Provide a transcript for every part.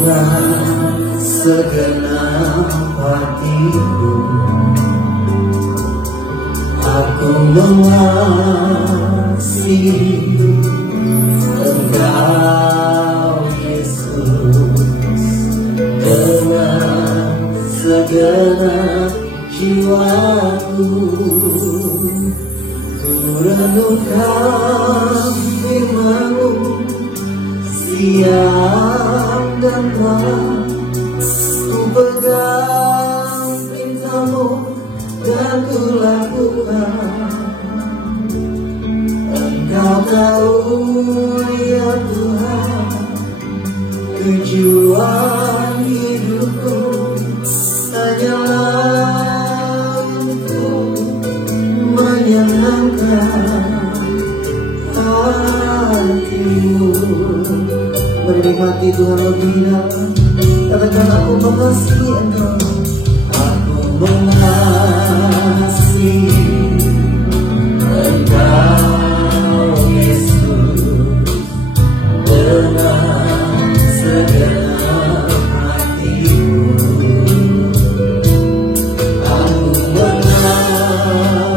dengan segenap hatiku, aku mengasihi Engkau Yesus dengan segenap jiwaku. Ku renungkan firman-Mu siang dan malam, ku pegang perintah-Mu dan ku lakukan. Engkau tahu ya Tuhan, tujuan hidupku hanyalah untuk menyenangkan hati-Mu. Mari nikmati Tuhan lebih dalam. Katakan, aku mengasihi Engkau, aku mengasihi Engkau Yesus dengan segenap hatiku. Aku mengasihi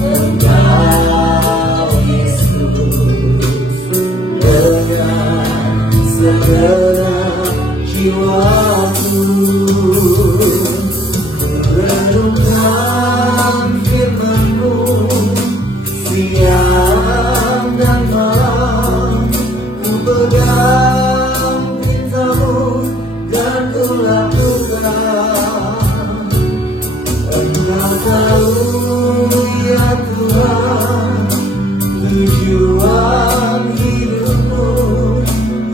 Engkau Yesus dengan segenap jiwaku. Renungkan firman-Mu siang dan malam, ku pegang perintah-Mu dan ku lakukan. Engkau tahu ya Tuhan, tujuan hidupku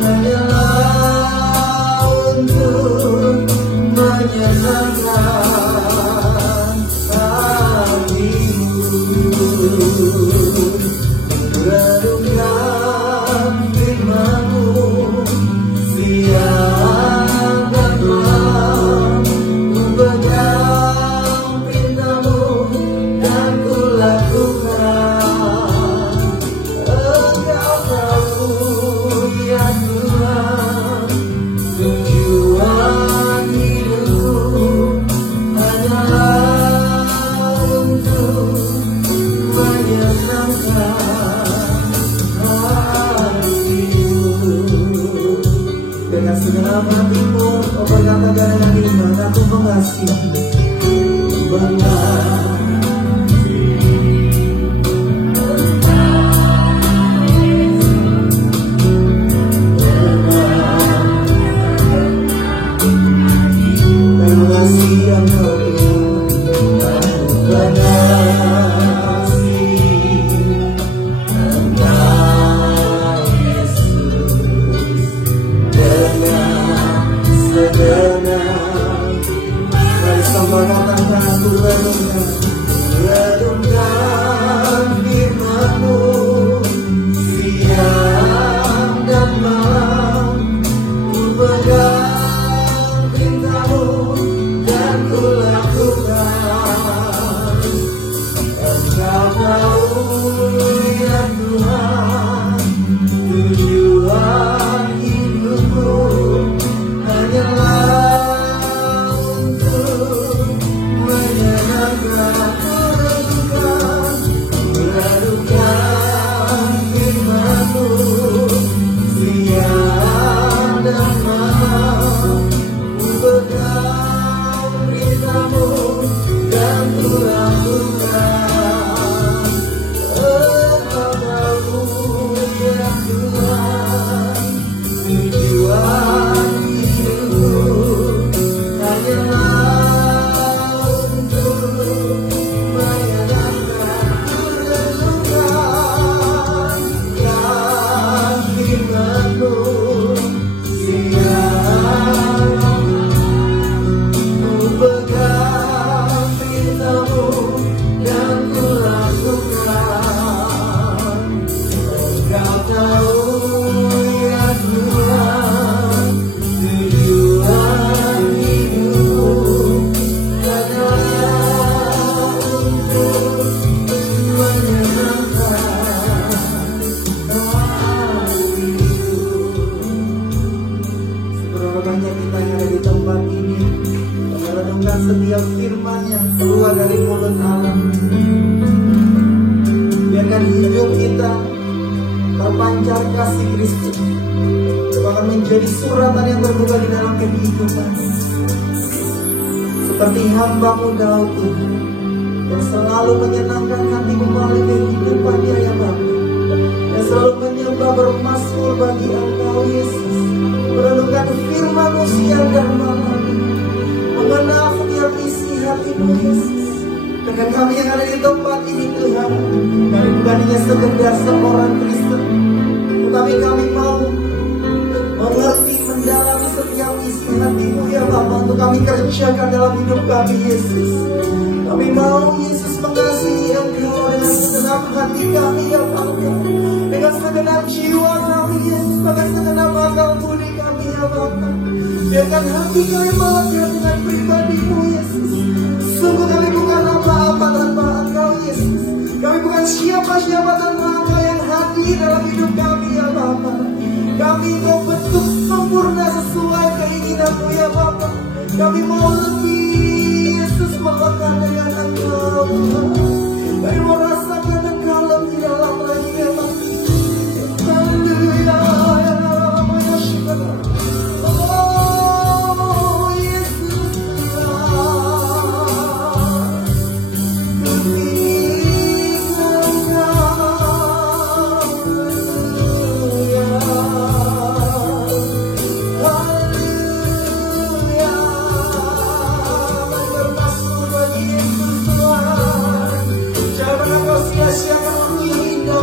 hanyalah untuk menyenangkan hati-Mu. Renungkan firman-Mu siang dan malam, ku pegang perintah-Mu dan ku lakukan. Engkau tahu ya Tuhan, tujuan hidupku hanyalah untuk menyenangkan hati-Mu. Dengan segenap hati-Mu, kau berkata dengan iman, aku mengasihi dengan hidup kita terpancar kasih Kristus, bahkan menjadi suratan yang terbuka di dalam kehidupan. Seperti hamba-Mu Daud Tuhan, yang selalu menyenangkan hati melalui kehidupannya ya Bapa, yang selalu menyembah bermasmur bagi Engkau Yesus, merenungkan firman-Mu siang dan malam, mengenal setiap isi hati-Mu Yesus. Dengan kami yang ada di tempat ini Tuhan, kami bukannya sekedar seorang Kristen, tetapi kami mau mengerti, mendalami setiap isi hati-Mu ya Bapa, untuk kami kerjakan dalam hidup kami Yesus. Kami mau Yesus mengasihi Engkau dengan segenap hati kami ya Bapa, dengan segenap jiwa kami Yesus, dengan segenap akal budi kami ya Bapa. Biarkan hati kami melekat dengan pribadi-Mu Yesus. Sungguh kami bukan apa-apa tanpa Engkau Yesus. Kami bukan siapa-siapa tanpa Engkau yang hadir dalam hidup kami ya Bapa. Kami mau bentuk sempurna sesuai keinginan-Mu ya Bapa. Kami mau lebih Yesus melekat dengan Engkau. Kami mau rasakan Engkau lebih dalam lagi ya Bapa. Haleluya, ya Rabbana ya Syukur. Oh Yesus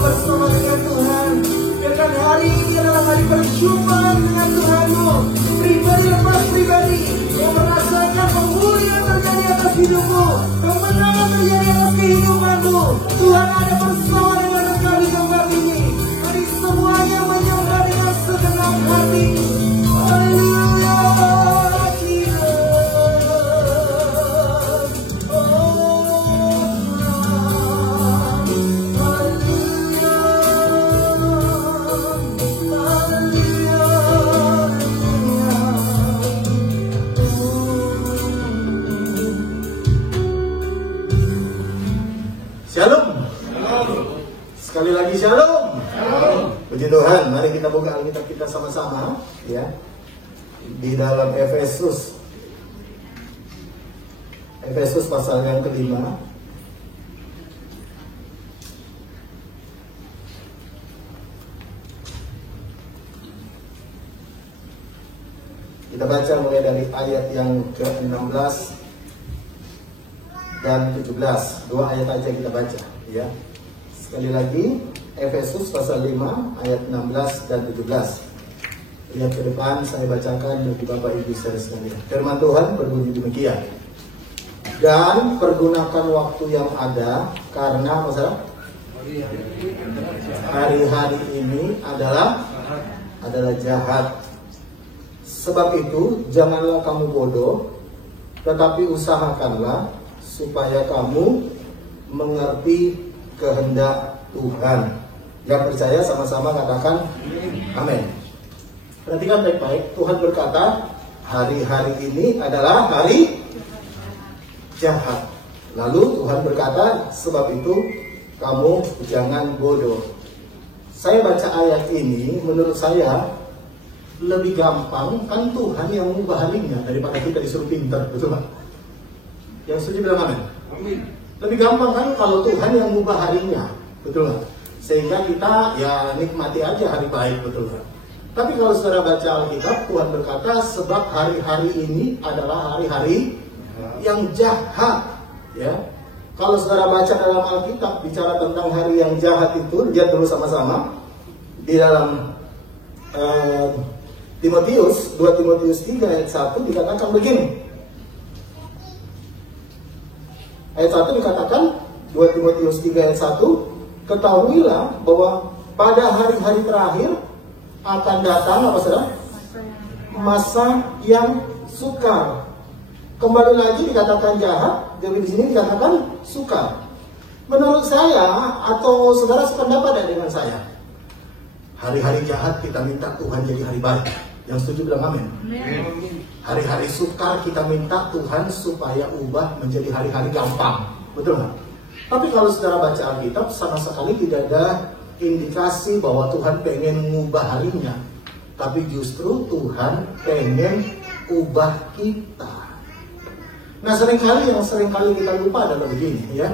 bersama dengan Tuhan. Biarkan hari ini adalah hari perjumpaan dengan Tuhan-Mu, pribadi lepas pribadi. Kau merasakan pemulihan terjadi atas hidupmu, kemenangan terjadi atas kehidupanmu. Tuhan ada bersama dengan engkau di tempat ini. Mari semuanya menyembah dengan segenap hati. Haleluya. Shalom. Sekali lagi shalom. Puji Tuhan, mari kita buka Alkitab kita sama-sama ya. Di dalam Efesus pasal yang kelima. Kita baca mulai dari ayat yang ke-16 dan 17. Dua ayat aja kita baca ya. Sekali lagi Efesus pasal 5 ayat 16 dan 17. Lihat ke depan, saya bacakan bagi Bapak Ibu saudara sekalian. Firman Tuhan berbunyi demikian. Dan pergunakan waktu yang ada, karena masalah hari-hari ini adalah jahat. Sebab itu janganlah kamu bodoh, tetapi usahakanlah supaya kamu mengerti kehendak Tuhan. Yang percaya sama-sama katakan amin. Perhatikan baik-baik, Tuhan berkata hari-hari ini adalah hari jahat. Lalu Tuhan berkata sebab itu kamu jangan bodoh. Saya baca ayat ini, menurut saya lebih gampang kan Tuhan yang mengubah harinya daripada kita disuruh pintar, betul kan? Yang setuju bilang amin. Amin. Lebih gampang kan kalau Tuhan yang mengubah harinya, betul kan? Sehingga kita ya nikmati aja hari baik, betul kan? Tapi kalau saudara baca Alkitab, Tuhan berkata sebab hari-hari ini adalah hari-hari yang jahat, ya. Kalau saudara baca dalam Alkitab bicara tentang hari yang jahat itu, lihat dulu sama-sama di dalam Timotius 2 Timotius 3 ayat 1 dikatakan begini. Ayat 1 dikatakan 2 Timotius 3 ayat 1, ketahuilah bahwa pada hari-hari terakhir akan datang apa saudara? Masa yang sukar. Kembali lagi dikatakan jahat, jadi di sini dikatakan sukar. Menurut saya atau saudara sependapat dengan saya, hari-hari jahat kita minta Tuhan jadi hari baik. Yang setuju bilang amin. Hari-hari sukar kita minta Tuhan supaya ubah menjadi hari-hari gampang. Betul nggak? Tapi kalau saudara baca Alkitab, sama sekali tidak ada indikasi bahwa Tuhan pengen mengubah harinya. Tapi justru Tuhan pengen ubah kita. Nah, seringkali kita lupa adalah begini ya.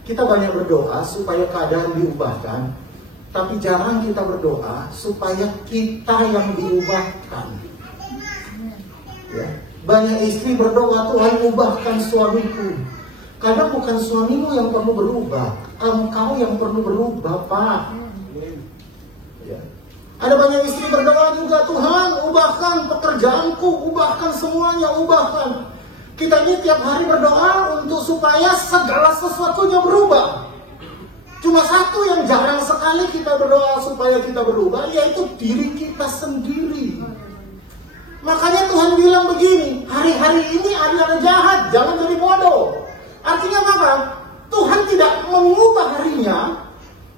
Kita banyak berdoa supaya keadaan diubahkan, tapi jarang kita berdoa supaya kita yang diubahkan. Ya. Banyak istri berdoa, Tuhan ubahkan suamiku. Karena bukan suamimu yang perlu berubah, engkau yang perlu berubah, Pak. Ya. Ada banyak istri berdoa juga, Tuhan ubahkan pekerjaanku, ubahkan semuanya, ubahkan. Kita ini tiap hari berdoa untuk supaya segala sesuatunya berubah. Cuma satu yang jarang sekali kita berdoa supaya kita berubah, yaitu diri kita sendiri. Makanya Tuhan bilang begini, hari-hari ini adalah jahat, jangan jadi bodoh. Artinya apa? Tuhan tidak mengubah harinya,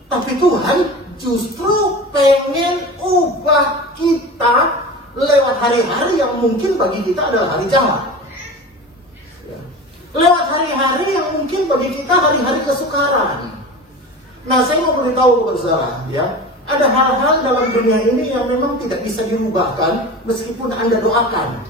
tapi Tuhan justru pengen ubah kita lewat hari-hari yang mungkin bagi kita adalah hari jahat. Lewat hari-hari yang mungkin bagi kita hari-hari kesukaran. Nah, saya mau beritahu kepada saudara, ya, ada hal-hal dalam dunia ini yang memang tidak bisa dirubahkan meskipun Anda doakan.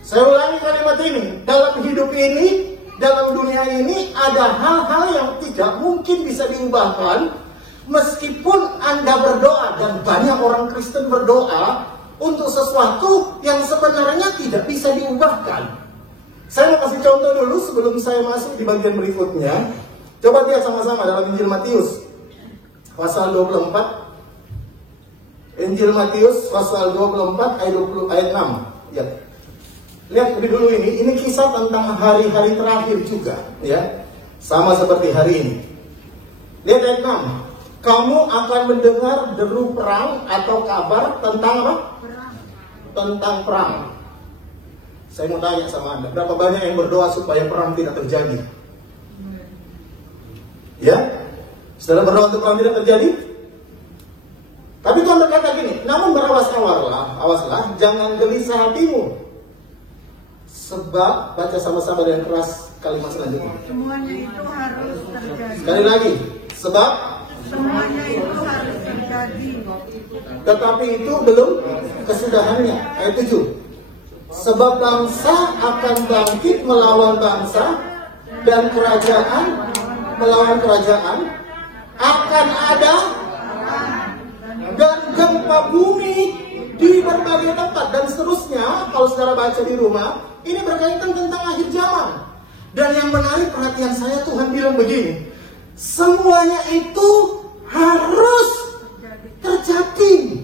Saya ulangi kalimat ini, dalam hidup ini, dalam dunia ini ada hal-hal yang tidak mungkin bisa diubahkan meskipun Anda berdoa, dan banyak orang Kristen berdoa untuk sesuatu yang sebenarnya tidak bisa diubahkan. Saya mau kasih contoh dulu sebelum saya masuk di bagian berikutnya. Coba lihat sama-sama dalam Injil Matius pasal 24. Injil Matius pasal 24 ayat 6. Ya. Lihat lebih dulu ini kisah tentang hari-hari terakhir juga, ya. Sama seperti hari ini. Lihat ayat 6. Kamu akan mendengar deru perang atau kabar tentang apa? Perang. Tentang perang. Saya mau tanya sama Anda, berapa banyak yang berdoa supaya perang tidak terjadi? Ya? Setelah berdoa untuk perang tidak terjadi? Tapi Tuhan berkata gini, namun awaslah, jangan gelisah hatimu. Sebab, baca sama-sama dengan keras kalimat selanjutnya. Semuanya itu harus terjadi. Sekali lagi, sebab semuanya itu harus terjadi. Tetapi itu belum kesudahannya. Ayat 7. Sebab bangsa akan bangkit melawan bangsa, dan kerajaan melawan kerajaan. Akan ada dan gempa bumi di berbagai tempat, dan seterusnya. Kalau saudara baca di rumah, ini berkaitan tentang akhir zaman. Dan yang menarik perhatian saya, Tuhan bilang begini, semuanya itu harus terjadi.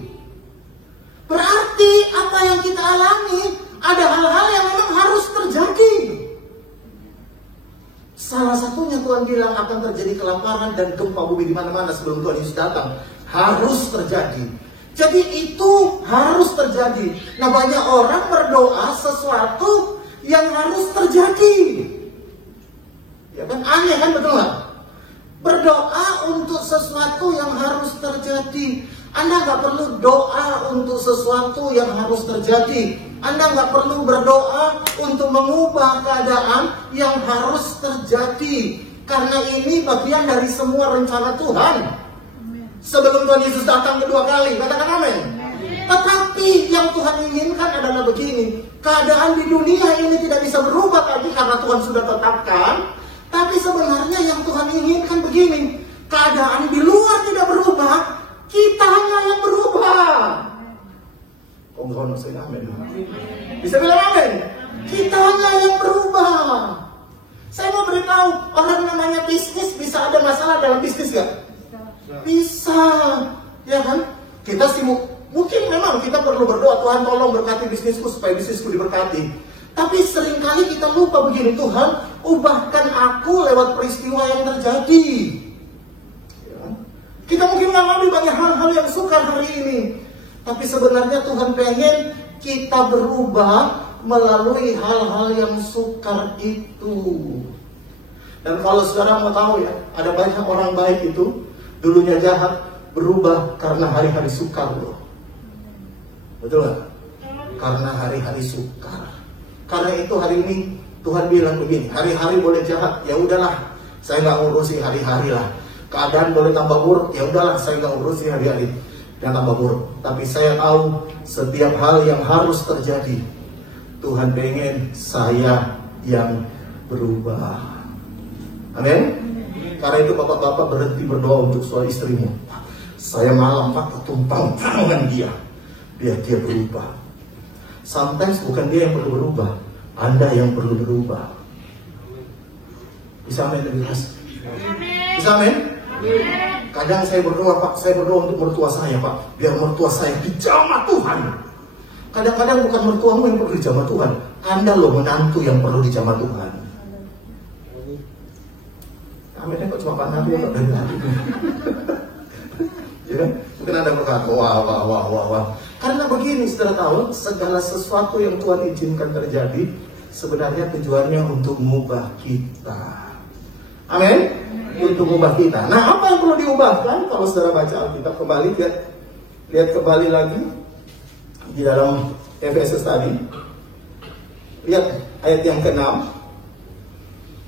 Berarti apa yang kita alami, ada hal-hal yang memang harus terjadi. Salah satunya Tuhan bilang akan terjadi kelaparan dan gempa bumi di mana-mana sebelum Tuhan Yesus datang. Harus terjadi. Jadi itu harus terjadi. Nah, banyak orang berdoa sesuatu yang harus terjadi. Ya kan? Aneh kan, betul nggak? Berdoa untuk sesuatu yang harus terjadi. Anda nggak perlu doa untuk sesuatu yang harus terjadi. Anda nggak perlu berdoa untuk mengubah keadaan yang harus terjadi. Karena ini bagian dari semua rencana Tuhan. Sebelum Tuhan Yesus datang kedua kali, katakan amin. Tetapi yang Tuhan inginkan adalah begini. Keadaan di dunia ini tidak bisa berubah lagi karena Tuhan sudah tetapkan. Tapi sebenarnya yang Tuhan inginkan begini. Keadaan di luar tidak berubah, kitanya yang berubah. Kok nggak saya amin? Bisa bilang amin? Kitanya yang berubah. Saya mau beritahu, orang namanya bisnis bisa ada masalah dalam bisnis gak? Bisa, ya kan? Kita sibuk. Mungkin memang kita perlu berdoa, Tuhan tolong berkati bisnisku supaya bisnisku diberkati. Tapi seringkali kita lupa begini, Tuhan ubahkan aku lewat peristiwa yang terjadi. Ya. Kita mungkin mengalami banyak hal-hal yang sukar hari ini. Tapi sebenarnya Tuhan pengen kita berubah melalui hal-hal yang sukar itu. Dan kalau saudara mau tahu ya, ada banyak orang baik itu dulunya jahat berubah karena hari-hari sukar loh. Betul gak? Karena hari-hari sukar. Karena itu hari ini Tuhan bilang begini, hari-hari boleh jahat, ya udahlah. Saya nggak ngurusi hari-hari lah. Keadaan boleh tambah buruk, ya udahlah, saya nggak ngurusi hari-hari yang tambah buruk. Tapi saya tahu setiap hal yang harus terjadi, Tuhan pengen saya yang berubah. Amin. Karena itu bapak-bapak berhenti berdoa untuk suami istrimu. Saya malam Pak tumpang tangan dia, biar dia berubah. Sometimes bukan dia yang perlu berubah, Anda yang perlu berubah. Bisa amin lebih keras? Bisa amin? Kadang saya berdoa Pak, saya berdoa untuk mertua saya Pak, biar mertua saya dijamah Tuhan. Kadang-kadang bukan mertuamu yang perlu dijamah Tuhan, Anda loh menantu yang perlu dijamah Tuhan. Aminnya kok cuma Pak Nabi ya dari hati. Ya, mungkin Anda berkata, wah. Karena begini, saudara tahu, segala sesuatu yang Tuhan izinkan terjadi, sebenarnya tujuannya untuk mengubah kita. Amin? Untuk mengubah kita. Nah, apa yang perlu diubahkan? Kalau saudara baca Alkitab kembali, lihat kembali lagi di dalam Efesus tadi. Lihat ayat yang ke-6,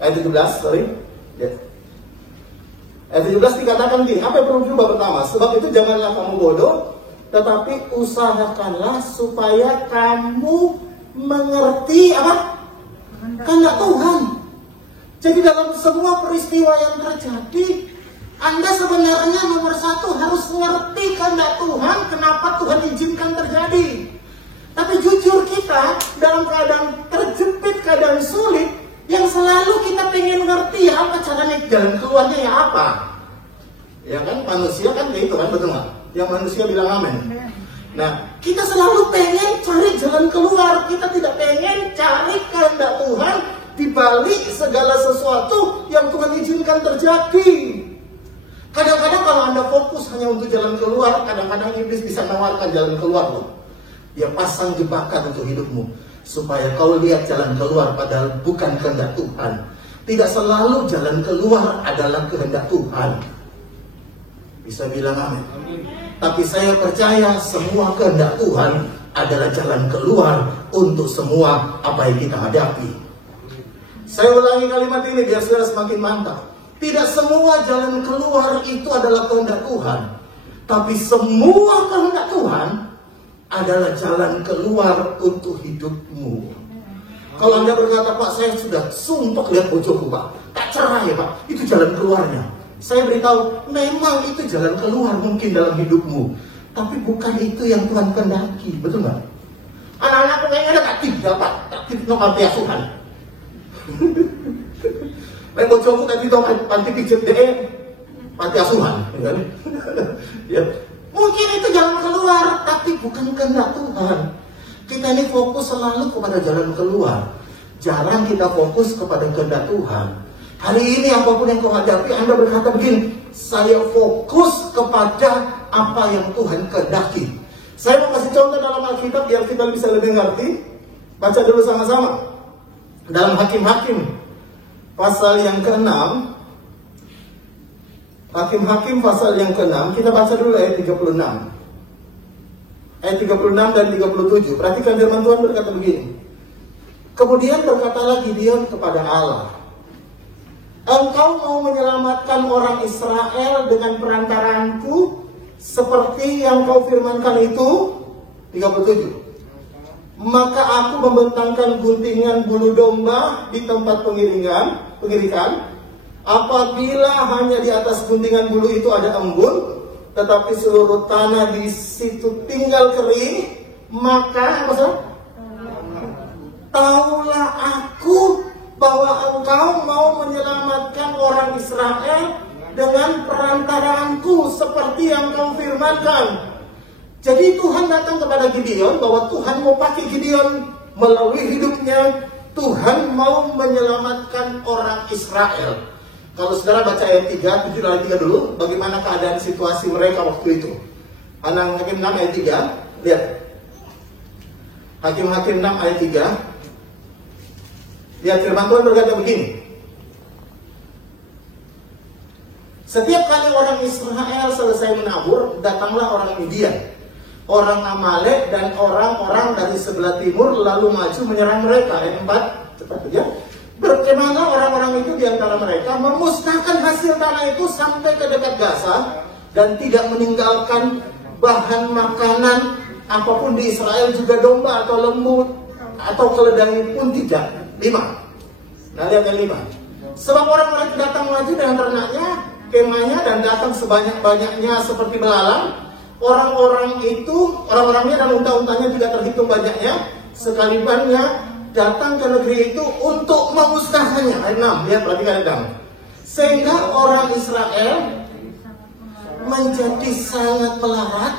ayat 17, sorry. Lihat. Ayat 17 dikatakan gini, apa yang perlu diubah pertama? Sebab itu janganlah kamu bodoh, tetapi usahakanlah supaya kamu mengerti apa? Kehendak Tuhan. Jadi dalam semua peristiwa yang terjadi, Anda sebenarnya nomor satu harus mengerti kehendak Tuhan, kenapa Tuhan izinkan terjadi. Tapi jujur kita dalam keadaan terjepit, keadaan sulit, yang selalu kita pengen ngerti ya apa caranya, jalan keluarnya ya apa. Ya kan manusia kan kayak itu kan, betul nggak? Yang manusia bilang amin. Nah, kita selalu pengen cari jalan keluar, kita tidak pengen cari kehendak Tuhan di balik segala sesuatu yang Tuhan izinkan terjadi. Kadang-kadang kalau Anda fokus hanya untuk jalan keluar, kadang-kadang iblis bisa menawarkan jalan keluar loh. Dia pasang jebakan untuk hidupmu, supaya kau lihat jalan keluar padahal bukan kehendak Tuhan. Tidak selalu jalan keluar adalah kehendak Tuhan. Bisa bilang amin. Tapi saya percaya semua kehendak Tuhan adalah jalan keluar untuk semua apa yang kita hadapi. Saya ulangi kalimat ini biar saudara semakin mantap. Tidak semua jalan keluar itu adalah kehendak Tuhan, tapi semua kehendak Tuhan adalah jalan keluar untuk hidupmu. Kalau Anda berkata, Pak, saya sudah sumpah lihat bojokku, Pak, tak cerai ya Pak, itu jalan keluarnya. Saya beritahu, memang itu jalan keluar mungkin dalam hidupmu, tapi bukan itu yang Tuhan kehendaki, betul nggak? Anak-anakku kayaknya ada tak tidak Pak, tak tidak panti asuhan. Baik bojokku tadi itu panti pijat deh, panti asuhan, ya. Mungkin itu jalan keluar, tapi bukan kehendak Tuhan. Kita ini fokus selalu kepada jalan keluar. Jarang kita fokus kepada kehendak Tuhan. Hari ini apapun yang kau hadapi, Anda berkata begini, saya fokus kepada apa yang Tuhan kehendaki. Saya mau kasih contoh dalam Alkitab biar kita bisa lebih ngerti. Baca dulu sama-sama. Dalam Hakim-Hakim, pasal yang ke-6. Hakim-Hakim pasal yang ke-6, kita baca dulu ayat 36. Ayat 36 dan 37. Perhatikan firman Tuhan berkata begini. Kemudian berkatalah Gideon kepada Allah, Engkau mau menyelamatkan orang Israel dengan perantaranku seperti yang kau firmankan itu? 37. Maka aku membentangkan guntingan bulu domba di tempat pengirikan. Apabila hanya di atas guntingan bulu itu ada embun, tetapi seluruh tanah di situ tinggal kering, maka taulah aku bahwa engkau mau menyelamatkan orang Israel dengan perantaranku seperti yang kau firmankan. Jadi Tuhan datang kepada Gideon bahwa Tuhan mau pakai Gideon melalui hidupnya. Tuhan mau menyelamatkan orang Israel. Kalau saudara baca ayat 3, 7 ayat 3 dulu, bagaimana keadaan situasi mereka waktu itu. Hakim 6 ayat 3, lihat. Hakim 6 ayat 3. Lihat firman Tuhan berkata begini. Setiap kali orang Israel selesai menabur, datanglah orang Midian, orang Amalek dan orang-orang dari sebelah timur lalu maju menyerang mereka. Ayat 4, cepat saja. bagaimana orang-orang itu di antara mereka memusnahkan hasil tanah itu sampai ke dekat Gaza dan tidak meninggalkan bahan makanan apapun di Israel, juga domba atau lembu atau keledai pun tidak. 5. Nah, lihat yang 5. Sebab orang-orang itu datang maju dengan ternaknya, kemahnya, dan datang sebanyak-banyaknya seperti belalang. Orang-orangnya dan unta-untanya tidak terhitung banyaknya, sekali banyak datang ke negeri itu untuk memusnahkannya. Ayat 6, lihat, perhatikan ayat 6. Sehingga orang Israel menjadi sangat melarat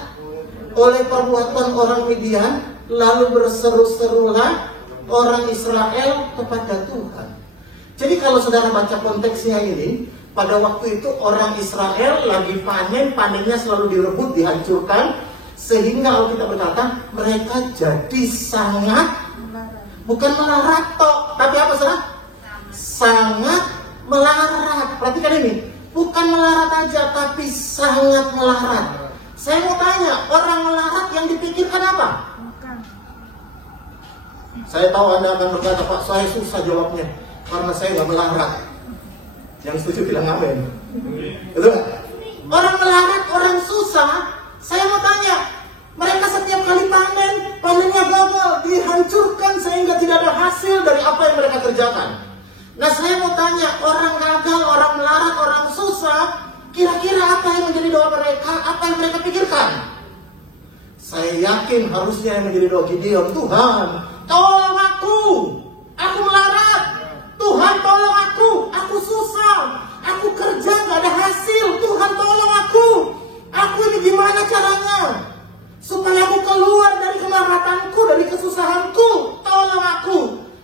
oleh perbuatan orang Midian, lalu berseru-serulah orang Israel kepada Tuhan. Jadi kalau saudara baca konteksnya ini, pada waktu itu orang Israel lagi panen, panennya selalu direbut, dihancurkan, sehingga kalau kita berkata mereka jadi sangat, bukan melarat toh, tapi apa saudara? Sangat melarat. Perhatikan ini, bukan melarat aja, tapi sangat melarat. Saya mau tanya, orang melarat yang dipikirkan apa? Saya tahu Anda akan berkata, Pak, saya susah jawabnya karena saya nggak melarat. Yang setuju bilang amin. Betul nggak? Orang melarat, orang susah. Saya mau tanya, mereka setiap kali panennya gagal, dihancurkan sehingga tidak ada hasil dari apa yang mereka kerjakan. Nah, saya mau tanya, orang gagal, orang melarat, orang susah, kira-kira apa yang menjadi doa mereka? Apa yang mereka pikirkan? Saya yakin harusnya yang menjadi doa Gideon, Tuhan, tolong aku melarat. Tuhan, tolong aku susah, aku kerja gak ada hasil. Tuhan, tolong aku ini gimana caranya supaya aku keluar dari kemaratanku, dari kesusahanku, tolong aku.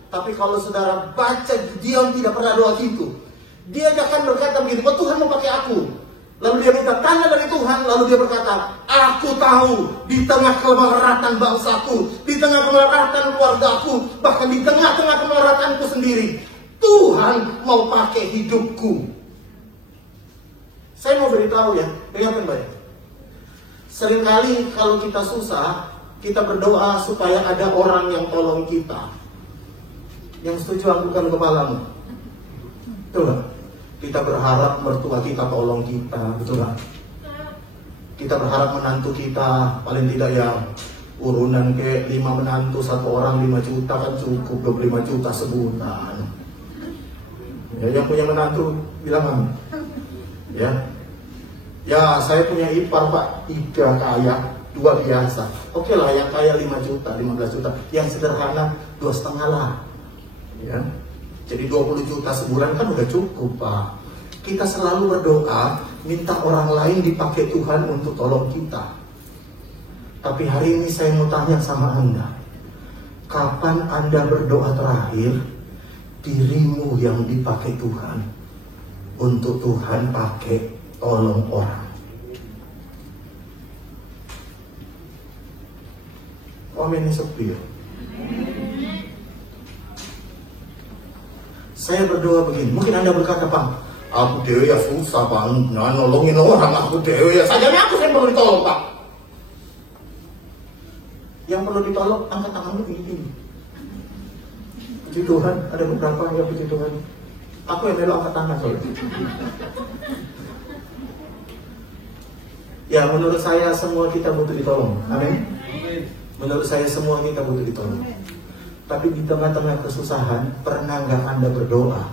Tapi kalau saudara baca, Gideon tidak pernah doa gitu. Dia akan berkata begitu, oh, Tuhan mau pakai aku. Lalu dia minta tanda dari Tuhan, lalu dia berkata, aku tahu di tengah kemelaratan bangsaku, di tengah kemelaratan keluargaku, bahkan di tengah-tengah kemelaratanku sendiri, Tuhan mau pakai hidupku. Saya mau beritahu ya, dengarkan baik. Seringkali kalau kita susah, kita berdoa supaya ada orang yang tolong kita. Yang setuju anggukan kepalamu. Betul gak? Kita berharap mertua kita tolong kita, betul gak? Kita berharap menantu kita, paling tidak ya urunan ke 5 menantu, 1 orang 5 juta kan cukup, 25 juta sebulan. Ya, yang punya menantu bilang amin. Ya, saya punya ipar Pak, 3 kaya, 2 biasa. Oke lah, yang kaya 5 juta, 15 juta. Yang sederhana 2,5 lah. Ya. Jadi 20 juta sebulan kan udah cukup Pak. Kita selalu berdoa, minta orang lain dipakai Tuhan untuk tolong kita. Tapi hari ini saya mau tanya sama Anda, kapan Anda berdoa terakhir dirimu yang dipakai Tuhan untuk Tuhan pakai tolong orang? Amin, sepi ya. Saya berdoa begini, mungkin Anda berkata, Pak, aku dewe ya susah Pak, nolongin orang, aku dewe ya, sajanya aku yang perlu ditolong Pak. Yang perlu ditolong, angkat tanganmu ini. Puji Tuhan, ada beberapa yang puji Tuhan. Aku yang melo angkat tangan soalnya. Ya, menurut saya semua kita butuh ditolong. Amin. Menurut saya semua kita butuh ditolong. Tapi di tengah-tengah kesusahan, pernah nggak Anda berdoa?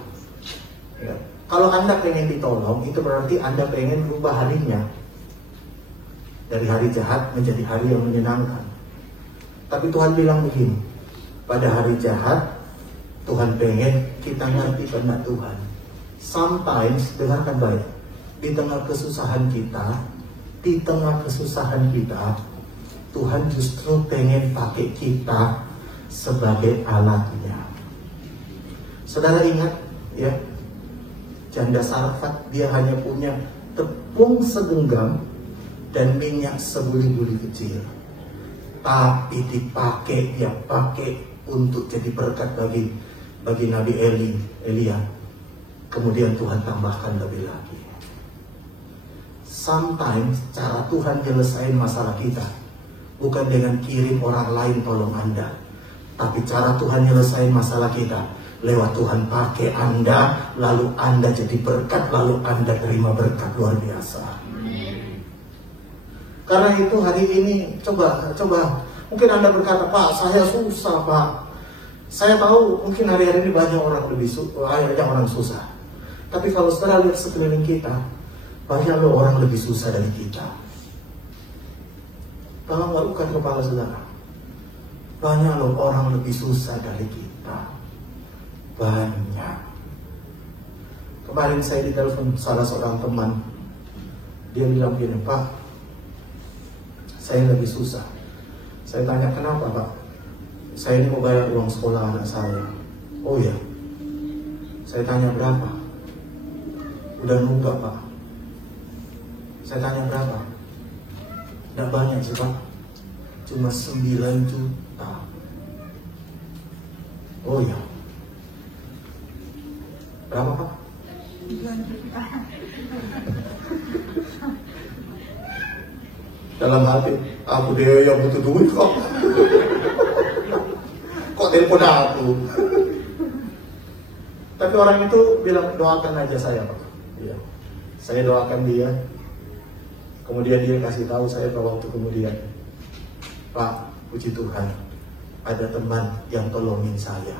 Ya. Kalau Anda pengen ditolong, itu berarti Anda pengen berubah harinya. Dari hari jahat menjadi hari yang menyenangkan. Tapi Tuhan bilang begini, pada hari jahat, Tuhan pengen kita ngerti kehendak Tuhan. Sometimes, dengarkan baik, di tengah kesusahan kita, Tuhan justru pengen pakai kita sebagai alatnya. Saudara ingat ya, janda Sarfat, dia hanya punya tepung segenggam dan minyak sebuli-buli kecil, tapi dia pakai untuk jadi berkat bagi Nabi Elia. Kemudian Tuhan tambahkan lebih lagi. Sometimes cara Tuhan nyelesain masalah kita bukan dengan kirim orang lain tolong Anda, tapi cara Tuhan nyelesain masalah kita lewat Tuhan pakai Anda, lalu Anda jadi berkat, lalu Anda terima berkat luar biasa. Karena itu hari ini coba mungkin Anda berkata, Pak, saya susah, Pak. Saya tahu mungkin hari-hari ini banyak orang susah. Tapi kalau saudara lihat sekeliling kita, banyak loh orang lebih susah dari kita. Tolong lakukan kepala saudara. Banyak loh orang lebih susah dari kita. Banyak. Kemarin saya ditelepon salah seorang teman. Dia bilang gini, Pak, saya lebih susah. Saya tanya, kenapa, Pak? Saya ini mau bayar uang sekolah anak saya. Oh ya. Saya tanya, berapa? Udah nunggak, Pak. Saya tanya, berapa? Tidak banyak sih, Pak. Cuma 9 juta. Oh ya. Berapa, Pak? 9 juta. Dalam hati, aku dia yang butuh duit kok. Kok telepon aku? Tapi orang itu bilang, doakan aja saya, Pak. Iya. Saya doakan dia. Kemudian dia kasih tahu saya bahwa waktu kemudian, Pak, puji Tuhan, ada teman yang tolongin saya.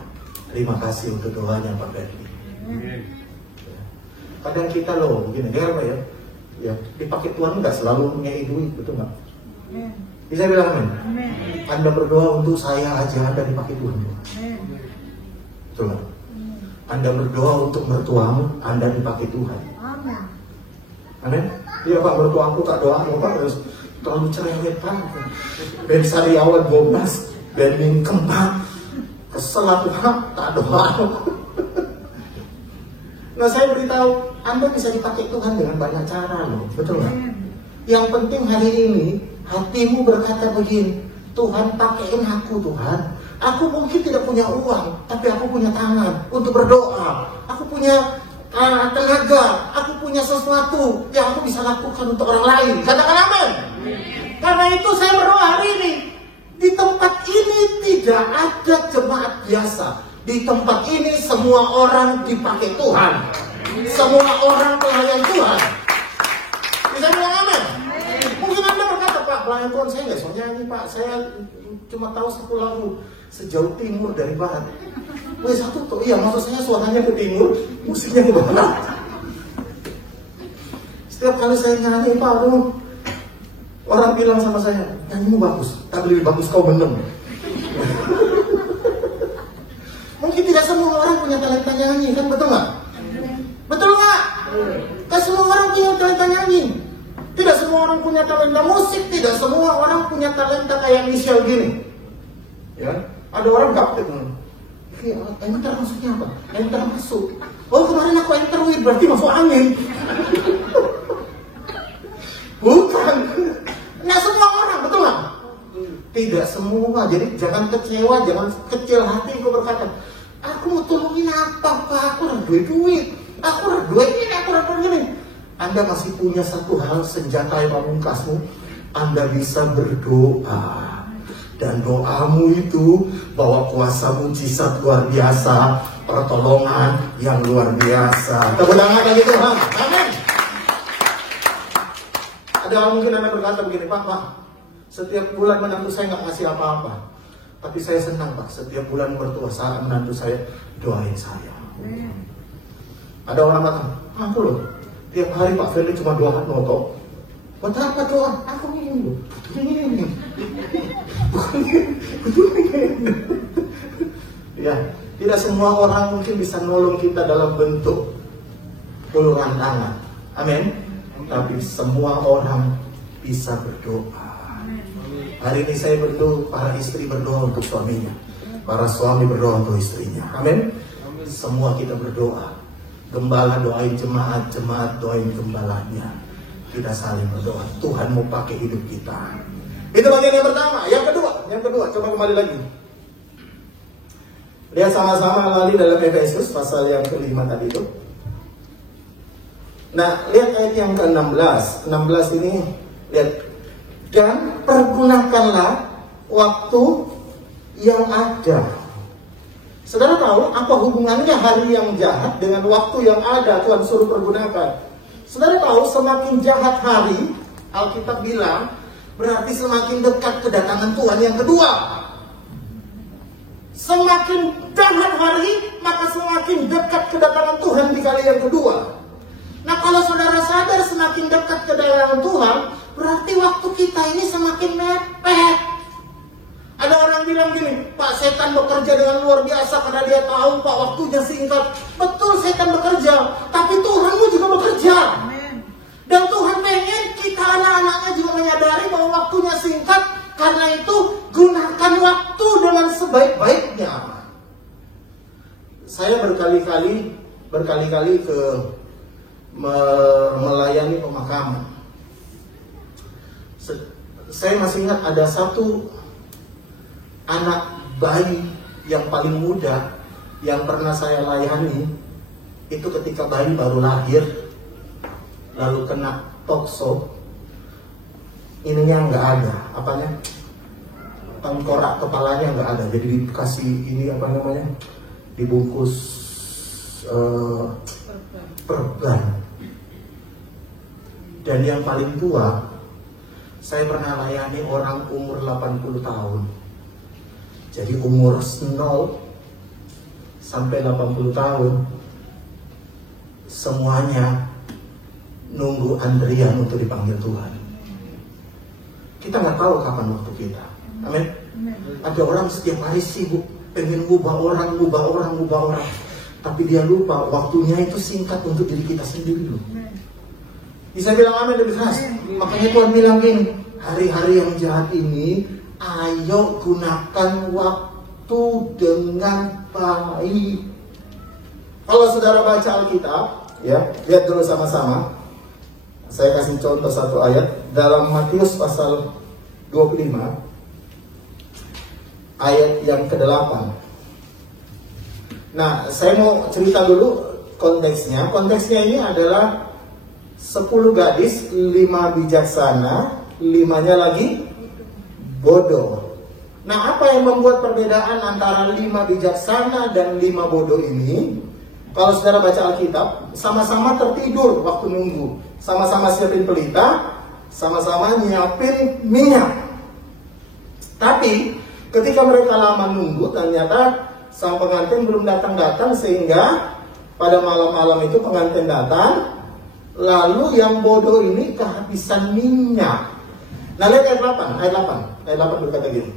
Terima kasih untuk doanya, Pak Berli. Kadang kita loh, begini, Pak ya? Ya, dipakai Tuhan nggak selalu ngei duit, betul nggak? Bisa bilang amin? Anda berdoa untuk saya aja, Anda dipakai Tuhan. Betul nggak? Anda berdoa untuk mertuamu, Anda dipakai Tuhan. Amin? Iya, Pak, mertuaku tak doa, Pak, terus terlalu cerewet, Pak. Ben Sariawan 12, Ben Mingkem, Pak. Kesel aku, Pak, tak doa. Nah, saya beritahu, Anda bisa dipakai Tuhan dengan banyak cara loh, betul nggak? Yang penting hari ini hatimu berkata begini, Tuhan pakaiin aku, Tuhan. Aku mungkin tidak punya uang, tapi aku punya tangan untuk berdoa. Aku punya tenaga, aku punya sesuatu yang aku bisa lakukan untuk orang lain. Katakan amin. Karena itu saya berdoa hari ini, di tempat ini tidak ada jemaat biasa. Di tempat ini semua orang dipakai Tuhan. Semua orang pelayan Tuhan. Bisa bilang amin? Mungkin Anda berkata, Pak, pelayan Tuhan saya nggak bisa nyanyi, Pak. Saya cuma tahu satu lagu, Sejauh Timur dari Barat. Wih, satu tuh, iya, maksud saya suaranya ke timur, musiknya ke barat. Setiap kali saya nyanyi, Pak, aduh, orang bilang sama saya, nyanyimu bagus, tapi lebih bagus kau benem. Mungkin tidak semua orang punya talenta nyanyi, kan betul nggak? Betul nggak? Tidak semua orang punya talenta nyanyi. Tidak semua orang punya talenta musik. Tidak semua orang punya talenta kayak Michelle gini. Ya, ada orang gaptek. Enter maksudnya apa? Enter masuk. Oh, kemarin aku enter wih, berarti masuk angin. Bukan. Nggak semua orang, betul nggak? Tidak semua. Jadi jangan kecewa, jangan kecil hati kau berkata, aku mau tolongin apa, Pak? Aku udah duit. Aku udah duit ini, aku udah begini. Anda masih punya satu hal, senjata yang pamungkasmu. Anda bisa berdoa. Dan doamu itu bawa kuasa mujizat luar biasa, pertolongan yang luar biasa. Tepuk tangan bagi Tuhan. Amin. Ada mungkin Anda berkata begini, Pak, setiap bulan menantu saya nggak ngasih apa-apa. Tapi saya senang, Pak, setiap bulan mertua saya, menantu saya doain saya. Ada orang bilang, aku loh, tiap hari Pak Ferdi cuma doa noto. Buat apa doa? Aku ini loh, ini. Ya, tidak semua orang mungkin bisa nolong kita dalam bentuk uluran tangan. Amin. Tapi semua orang bisa berdoa. Hari ini saya berdoa, para istri berdoa untuk suaminya, para suami berdoa untuk istrinya. Amin. Semua kita berdoa. Gembala doain jemaat, jemaat doain gembalanya. Kita saling berdoa. Tuhan mau pakai hidup kita. Itu bagian yang pertama. Yang kedua, coba kembali lagi. Lihat sama-sama lagi dalam Efesus pasal yang kelima tadi itu. Nah, lihat ayat yang ke-16. 16 ini, lihat. Dan pergunakanlah waktu yang ada. Saudara tahu apa hubungannya hari yang jahat dengan waktu yang ada Tuhan suruh pergunakan? Saudara tahu semakin jahat hari, Alkitab bilang, berarti semakin dekat kedatangan Tuhan yang kedua. Semakin jahat hari, maka semakin dekat kedatangan Tuhan di kali yang kedua. Nah, kalau saudara sadar semakin dekat kedatangan Tuhan, berarti waktu kita ini semakin mepet. Ada orang bilang gini, Pak, setan bekerja dengan luar biasa karena dia tahu Pak waktunya singkat. Betul, setan bekerja, tapi Tuhanmu juga bekerja. Dan Tuhan pengen kita anak-anaknya juga menyadari bahwa waktunya singkat. Karena itu gunakan waktu dengan sebaik-baiknya. Saya berkali-kali ke melayani pemakaman. Saya masih ingat ada satu anak bayi yang paling muda yang pernah saya layani. Itu ketika bayi baru lahir, lalu kena tokso, ininya nggak ada, apanya, tengkorak kepalanya nggak ada, jadi dikasih ini apa namanya, dibungkus perban. Dan yang paling tua, saya pernah layani orang umur 80 tahun. Jadi umur 0 sampai 80 tahun, semuanya nunggu antrian untuk dipanggil Tuhan. Kita nggak tahu kapan waktu kita. Amin. Ada orang setiap hari sibuk, pengen ngubah orang. Tapi dia lupa waktunya itu singkat untuk diri kita sendiri dulu. Bisa bilang amin lebih keras. Makanya Tuhan bilang gini, hari-hari yang jahat ini, ayo gunakan waktu dengan baik. Kalau saudara baca Alkitab, ya, lihat dulu sama-sama. Saya kasih contoh satu ayat dalam Matius pasal 25 ayat yang ke-8. Nah, saya mau cerita dulu konteksnya. Konteksnya ini adalah 10 gadis, 5 bijaksana, 5-nya lagi bodoh. Nah, apa yang membuat perbedaan antara 5 bijaksana dan 5 bodoh ini? Kalau saudara baca Alkitab, sama-sama tertidur waktu nunggu, sama-sama siapin pelita, sama-sama nyiapin minyak. Tapi ketika mereka lama nunggu, ternyata sang pengantin belum datang-datang, sehingga pada malam-malam itu pengantin datang. Lalu yang bodoh ini kehabisan minyak. Nah, lihat ayat 8. Ayat 8 berkata gini.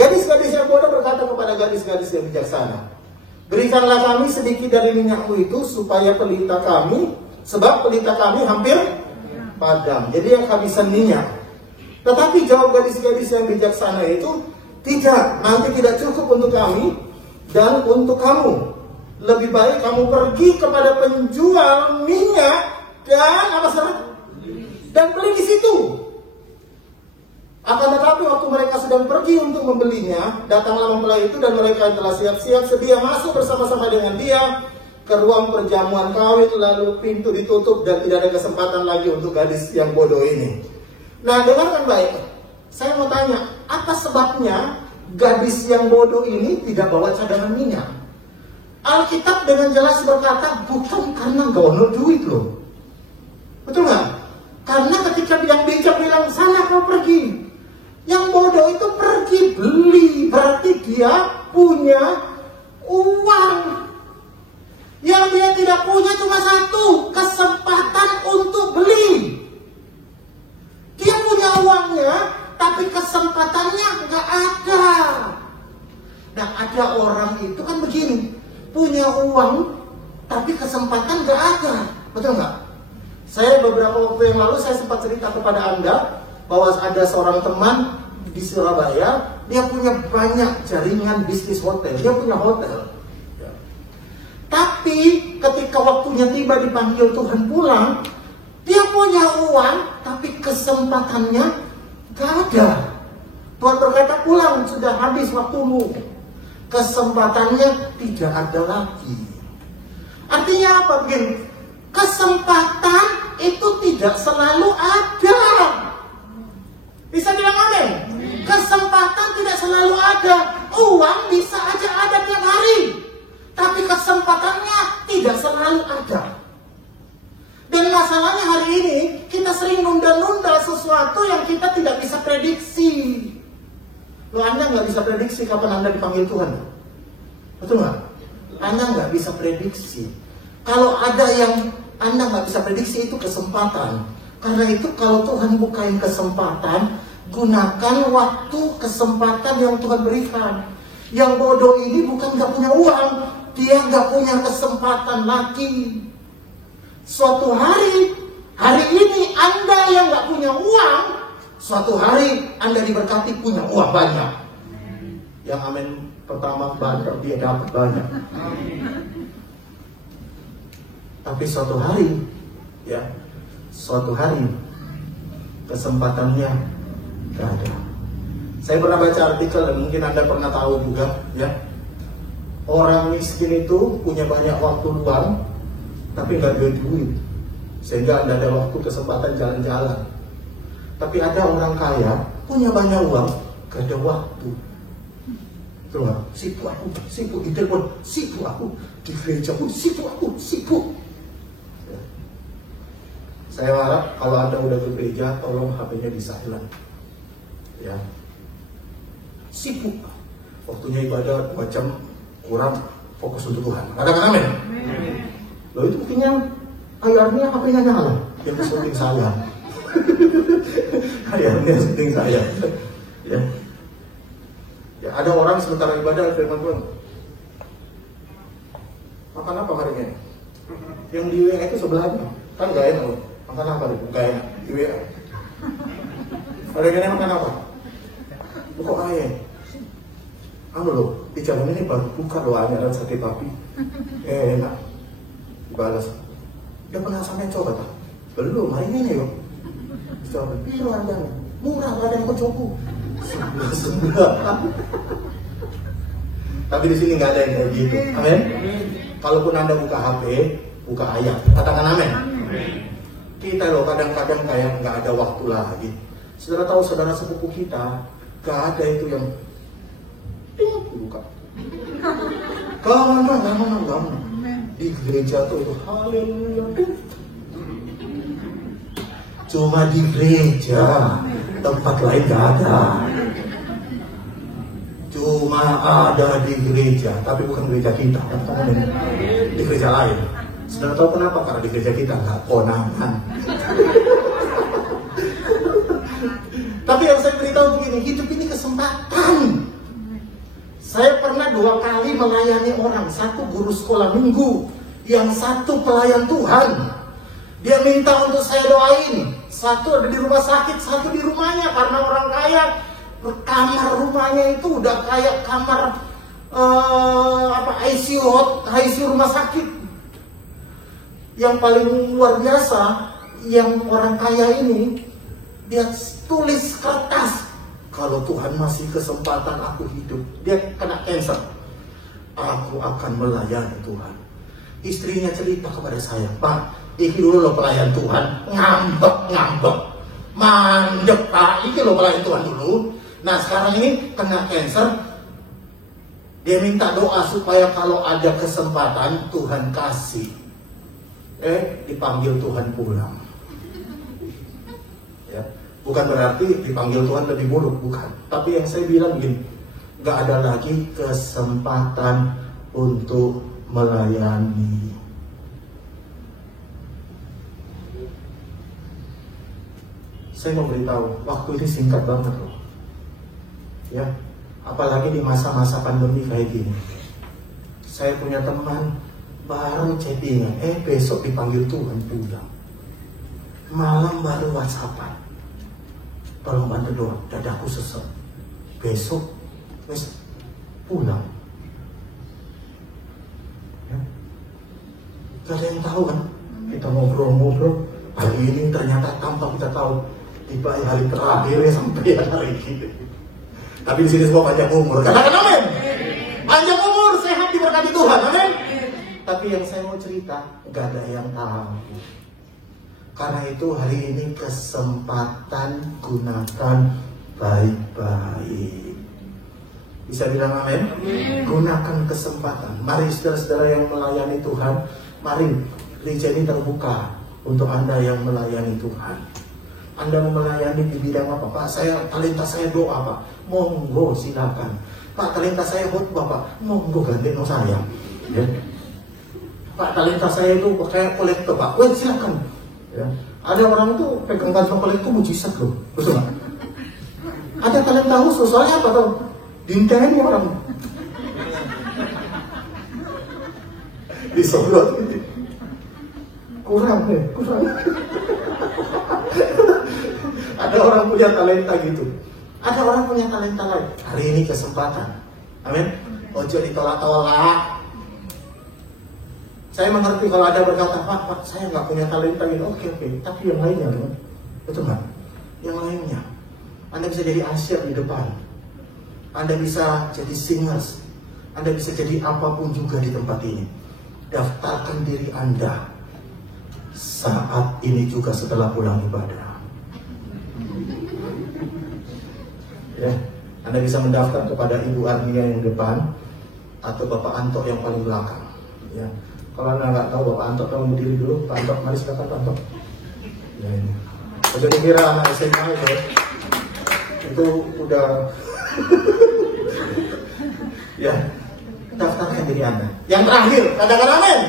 Gadis-gadis yang bodoh berkata kepada gadis-gadis yang bijaksana, berikanlah kami sedikit dari minyakmu itu supaya pelita kami, sebab pelita kami hampir padam. Jadi yang kehabisan minyak. Tetapi jawab gadis-gadis yang bijaksana itu, tidak, nanti tidak cukup untuk kami dan untuk kamu. Lebih baik kamu pergi kepada penjual minyak dan apa saja, dan beli di situ. Akan tetapi waktu mereka sedang pergi untuk membelinya, datanglah mempelai itu dan mereka yang telah siap-siap sedia masuk bersama-sama dengan dia ke ruang perjamuan kawin, lalu pintu ditutup dan tidak ada kesempatan lagi untuk gadis yang bodoh ini. Nah, dengarkan baik. Saya mau tanya, apa sebabnya gadis yang bodoh ini tidak bawa cadangan minyak? Alkitab dengan jelas berkata, bukan karena gak ada duit loh. Betul nggak? Karena ketika yang bijak bilang, sana kau pergi, yang bodoh itu pergi beli, berarti dia punya uang. Yang dia tidak punya cuma satu, kesempatan untuk beli. Dia punya uangnya, tapi kesempatannya nggak ada. Nah, ada orang itu kan begini, punya uang, tapi kesempatan nggak ada. Betul nggak? Saya beberapa waktu yang lalu saya sempat cerita kepada Anda bahwa ada seorang teman di Surabaya, dia punya banyak jaringan bisnis hotel, dia punya hotel. Tapi ketika waktunya tiba dipanggil Tuhan pulang, dia punya uang, tapi kesempatannya gak ada. Tuhan berkata, pulang, sudah habis waktumu. Kesempatannya tidak ada lagi. Artinya apa begini? Kesempatan itu tidak selalu ada. Bisa bilang amin? Kesempatan tidak selalu ada. Uang bisa aja ada tiap hari. kesempatannya tidak selalu ada. Dan masalahnya hari ini, kita sering nunda-nunda sesuatu yang kita tidak bisa prediksi. Loh, Anda nggak bisa prediksi kapan Anda dipanggil Tuhan. Betul nggak? Anda nggak bisa prediksi. Kalau ada yang Anda nggak bisa prediksi, itu kesempatan. Karena itu kalau Tuhan bukain kesempatan, gunakan waktu kesempatan yang Tuhan berikan. Yang bodoh ini bukan nggak punya uang, dia nggak punya kesempatan lagi. Suatu hari ini Anda yang nggak punya uang, suatu hari Anda diberkati punya uang banyak. Yang amin pertama banyak, dia dapat banyak. Tapi suatu hari, ya, suatu hari kesempatannya gak ada. Saya pernah baca artikel dan mungkin Anda pernah tahu juga, ya. Orang miskin itu punya banyak waktu luang, tapi nggak ada duit, sehingga Anda ada waktu kesempatan jalan-jalan. Tapi ada orang kaya punya banyak uang, gak ada waktu. Tuh, sibuk aku, sibuk di telepon, sibuk aku di gereja pun, sibuk aku, sibuk. Ya. Saya harap kalau Anda udah ke gereja, tolong HP-nya di silent. Ya, sibuk. Waktunya ibadah 2 jam kurang fokus untuk Tuhan. Katakan amin. Loh, itu buktinya ayarnya HP-nya nyala. Yang syuting saya. Ayarnya syuting saya. Ya. Ya, ada orang sementara ibadah firman Tuhan. Makan apa hari ini? Yang di WA itu sebelahnya. Kan gak enak loh. Makan apa itu? Gak enak. Di WA. Hari ini makan apa? Kok ayam? Anu loh, di jalan ini baru buka loh anyaran sate babi. Enak. Balas. Udah pernah sampai coba tak? Belum, hari ini yuk. Coba, bilang Anda murah, gak ada yang mencoba. Tapi di sini nggak ada yang kayak gitu. Amin. Kalaupun Anda buka HP, buka ayat, katakan amin. Kita loh kadang-kadang kayak nggak ada waktu lagi. Saudara tahu, saudara sepupu kita nggak ada itu yang buka. Kamu di gereja tuh itu haleluya. Cuma di gereja, tempat lain gak ada. Cuma ada di gereja, tapi bukan gereja kita, di gereja lain. Saudara tahu kenapa? Karena di gereja kita gak konangan. Tapi yang saya beritahu begini, hidup ini kesempatan. Saya pernah 2 kali melayani orang, satu guru sekolah minggu, yang satu pelayan Tuhan. Dia minta untuk saya doain. Satu ada di rumah sakit, satu di rumahnya. Karena orang kaya, kamar rumahnya itu udah kayak kamar ICU rumah sakit. Yang paling luar biasa, yang orang kaya ini, dia tulis kertas. Kalau Tuhan masih kesempatan aku hidup, dia kena cancer, aku akan melayani Tuhan. Istrinya cerita kepada saya, Pak, ini dulu lo pelayan Tuhan, ngambek, mandek Pak, ini lo pelayan Tuhan dulu. Nah sekarang ini kena cancer, dia minta doa supaya kalau ada kesempatan Tuhan kasih. Dipanggil Tuhan pulang. Ya, bukan berarti dipanggil Tuhan lebih buruk, bukan. Tapi yang saya bilang begini, gak ada lagi kesempatan untuk melayani. Saya mau beritahu, waktu ini singkat banget loh. Ya, apalagi di masa-masa pandemi kayak gini. Saya punya teman baru chattingan, besok dipanggil Tuhan pulang. Malam baru WhatsAppan, tolong bantu doa, dadaku sesek. Besok wes pulang. Ya. Gak ada yang tahu kan? Kita ngobrol-ngobrol, hari ini ternyata tanpa kita tahu tiba hari terakhir sampai hari ini. Tapi di sini semua panjang umur. Katakan amin. Panjang umur, sehat, diberkati Tuhan. Amin. Tapi yang saya mau cerita, gak ada yang tahu. Karena itu hari ini kesempatan gunakan baik-baik. Bisa bilang amin? Gunakan kesempatan. Mari saudara-saudara yang melayani Tuhan, mari gereja ini terbuka untuk Anda yang melayani Tuhan. Anda mau melayani di bidang apa? Pak, talenta saya doa, Pak. Monggo, silakan. Pak, talenta saya khotbah, Pak. Monggo gantiin saya. Ya. Pak, talenta saya itu kayak kolektor, Pak. Weh, silakan. Ya. Ada orang tuh pegang kantong kolektor mujizat loh, betul nggak? Ada talenta khusus, soalnya apa tuh? Dinikahin orang. Disorot gitu. Kurang. Ada orang punya talenta gitu. Ada orang punya talenta lain. Hari ini kesempatan. Amin. Ojo ditolak-tolak. Saya mengerti kalau ada berkata, Pak, saya nggak punya talenta gitu. Oke. Tapi yang lainnya, betul nggak? Yang lainnya, Anda bisa jadi asyir di depan. Anda bisa jadi singers. Anda bisa jadi apapun juga di tempat ini. Daftarkan diri Anda saat ini juga setelah pulang ibadah. Ya, Anda bisa mendaftar kepada Ibu Arnia yang depan atau Bapak Anto yang paling belakang. Ya, kalau Anda nggak tahu Bapak Anto, kamu berdiri dulu. Pak Anto, mari silakan Pak Anto. Ya, ini. Jadi kira anak SMA itu udah ya, daftarkan diri Anda. Yang terakhir, katakan amin.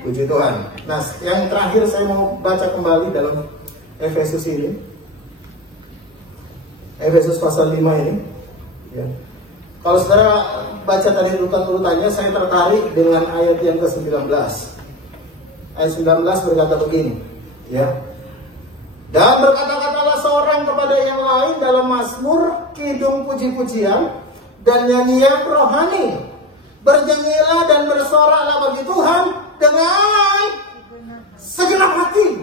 Puji Tuhan. Nah, yang terakhir saya mau baca kembali dalam Efesus ini. Efesus pasal 5 ini. Ya. Kalau saudara baca tadi urutan-urutannya, saya tertarik dengan ayat yang ke-19. Ayat 19 berkata begini, ya. Dan berkata-katalah seorang kepada yang lain dalam mazmur, kidung puji-pujian, dan nyanyian rohani. Bernyanyilah dan bersoraklah bagi Tuhan dengan segenap hati.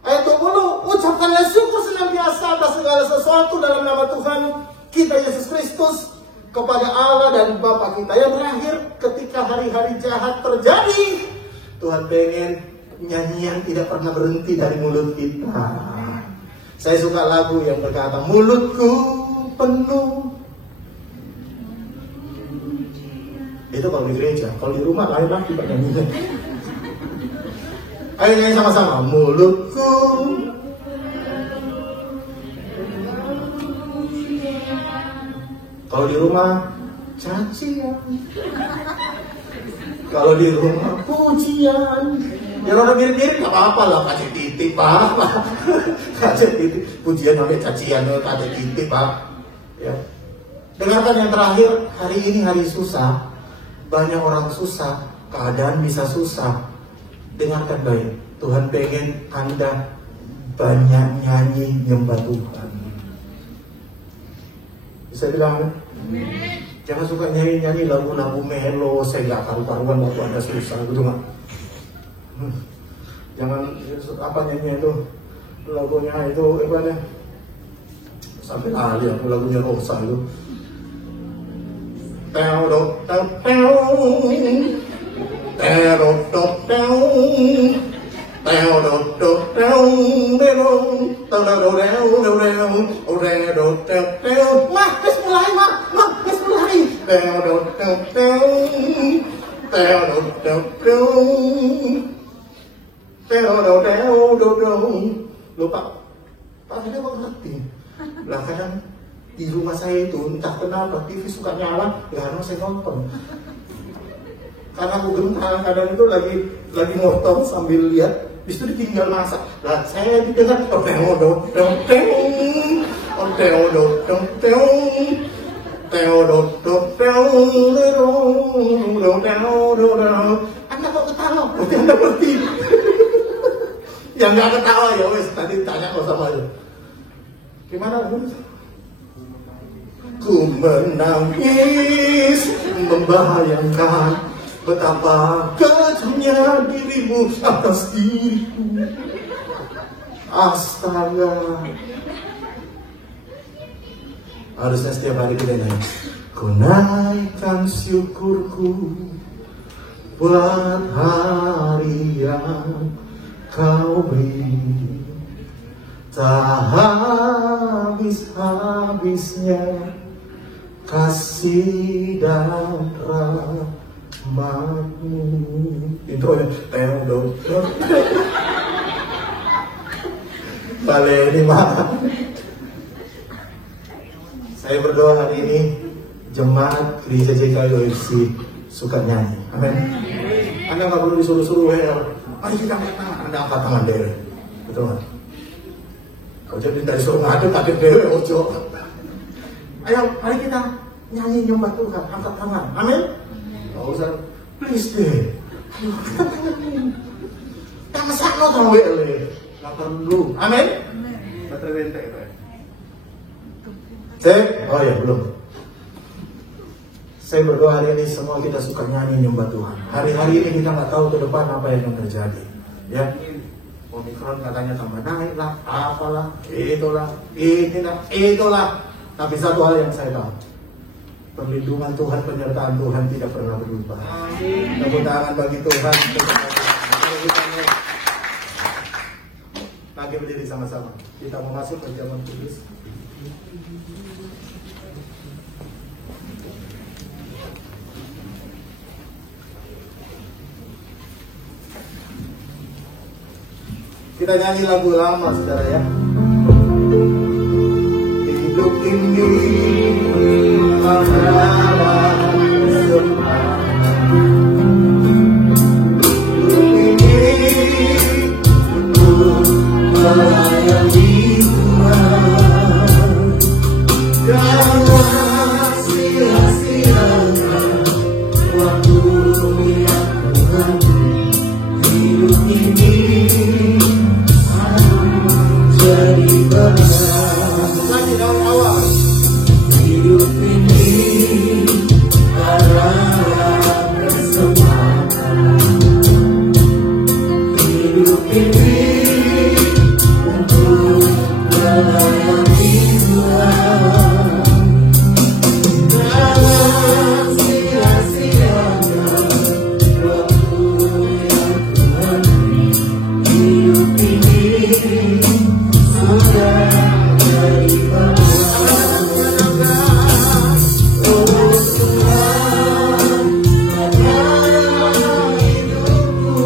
Ayat 20, ucapkanlah syukur senantiasa atas segala sesuatu dalam nama Tuhan kita Yesus Kristus kepada Allah dan Bapa kita. Yang terakhir, ketika hari-hari jahat terjadi, Tuhan pengen nyanyian tidak pernah berhenti dari mulut kita. Saya suka lagu yang berkata, mulutku penuh. Itu kalau di gereja, kalau di rumah lain lagi Pak nyanyinya. Ayo nyanyi sama-sama. Mulutku kalau di rumah cacian, kalau di rumah pujian. Ya orang mirip-mirip gak apa-apa lah, kasih titik Pak. Kasih titik, pujian sampai cacian, kasih titik Pak. Ya. Dengarkan yang terakhir, hari ini hari susah. Banyak orang susah, keadaan bisa susah. Dengarkan baik, Tuhan pengen Anda banyak nyanyi nyembah Tuhan. Bisa bilang, jangan suka nyanyi-nyanyi lagu-lagu melo, saya gak karu-karuan waktu Anda susah, gitu gak? Jangan apa nyanyi itu lagunya itu apa ya? Sampai ahli aku lagunya Rosa itu. Lupa, Pak saya kok ngerti. Lah kadang di rumah saya itu entah kenapa TV suka nyala, gak harus saya nonton. Karena aku gentar, kadang itu lagi ngotong sambil lihat, itu ditinggal masak. Lah saya didengar Anda kok ketawa? Berarti Anda ngerti. Yang nggak ketawa ya wes tadi tanya kok sama dia. Gimana Bu? Ku menangis membayangkan betapa kejamnya dirimu atas diriku. Astaga. Harusnya setiap hari kita nyanyi. Ku naikkan syukurku buat hari yang Kau beri, tak habis-habisnya kasih dan rahmat-Mu. Intronya dong. Balik ini mah. Saya berdoa hari ini jemaat Gereja JKI OFC suka nyanyi. Amin. Anda nggak perlu disuruh-suruh ya. Mari kita angkat tangan. Anda angkat tangan deh. Betul nggak? Ojo minta disuruh ngadep kaget dewe ojo. Ayo, mari kita nyanyi nyembah Tuhan, angkat tangan. Amin. Nggak usah, please deh. Ayo, angkat tangan. Tangan sakno tahu ya le. Nggak perlu. Amin. Baterai bentek itu. Cek. Oh ya belum. Saya berdoa hari ini semua kita suka nyanyi nyembah Tuhan. Hari-hari ini kita nggak tahu ke depan apa yang akan terjadi. Ya. Omikron katanya tambah naik lah, apalah, itulah, inilah, itulah. Tapi satu hal yang saya tahu, perlindungan Tuhan, penyertaan Tuhan tidak pernah berubah. Tepuk tangan bagi Tuhan. Lagi berdiri sama-sama. Kita mau masuk ke zaman kudus. Kita nyanyi lagu lama, saudara ya. Hidup ini adalah kesempatan. Hidup ini untuk melayani Tuhan. Jangan sia-siakan waktu yang Tuhan. Hidup ini jadi benar. Lagi dari awal. Hidup ini adalah kesempatan. Hidup ini untuk melayani Tuhan. Jangan sia-siakan waktu yang Tuhan beri. Hidup ini sudah jadi benar. Oh Tuhan, adalah hidupku.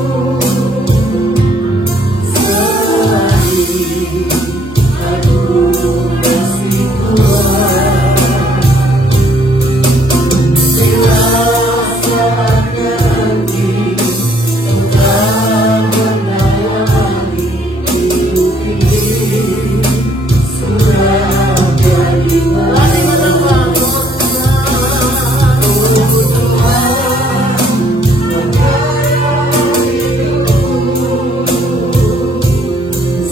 Selagi aku kasih Tuhan, bila saatnya nanti Tuhan menayani hidup ini. Sudah jadi benar. Oh Tuhan, adalah hidupku.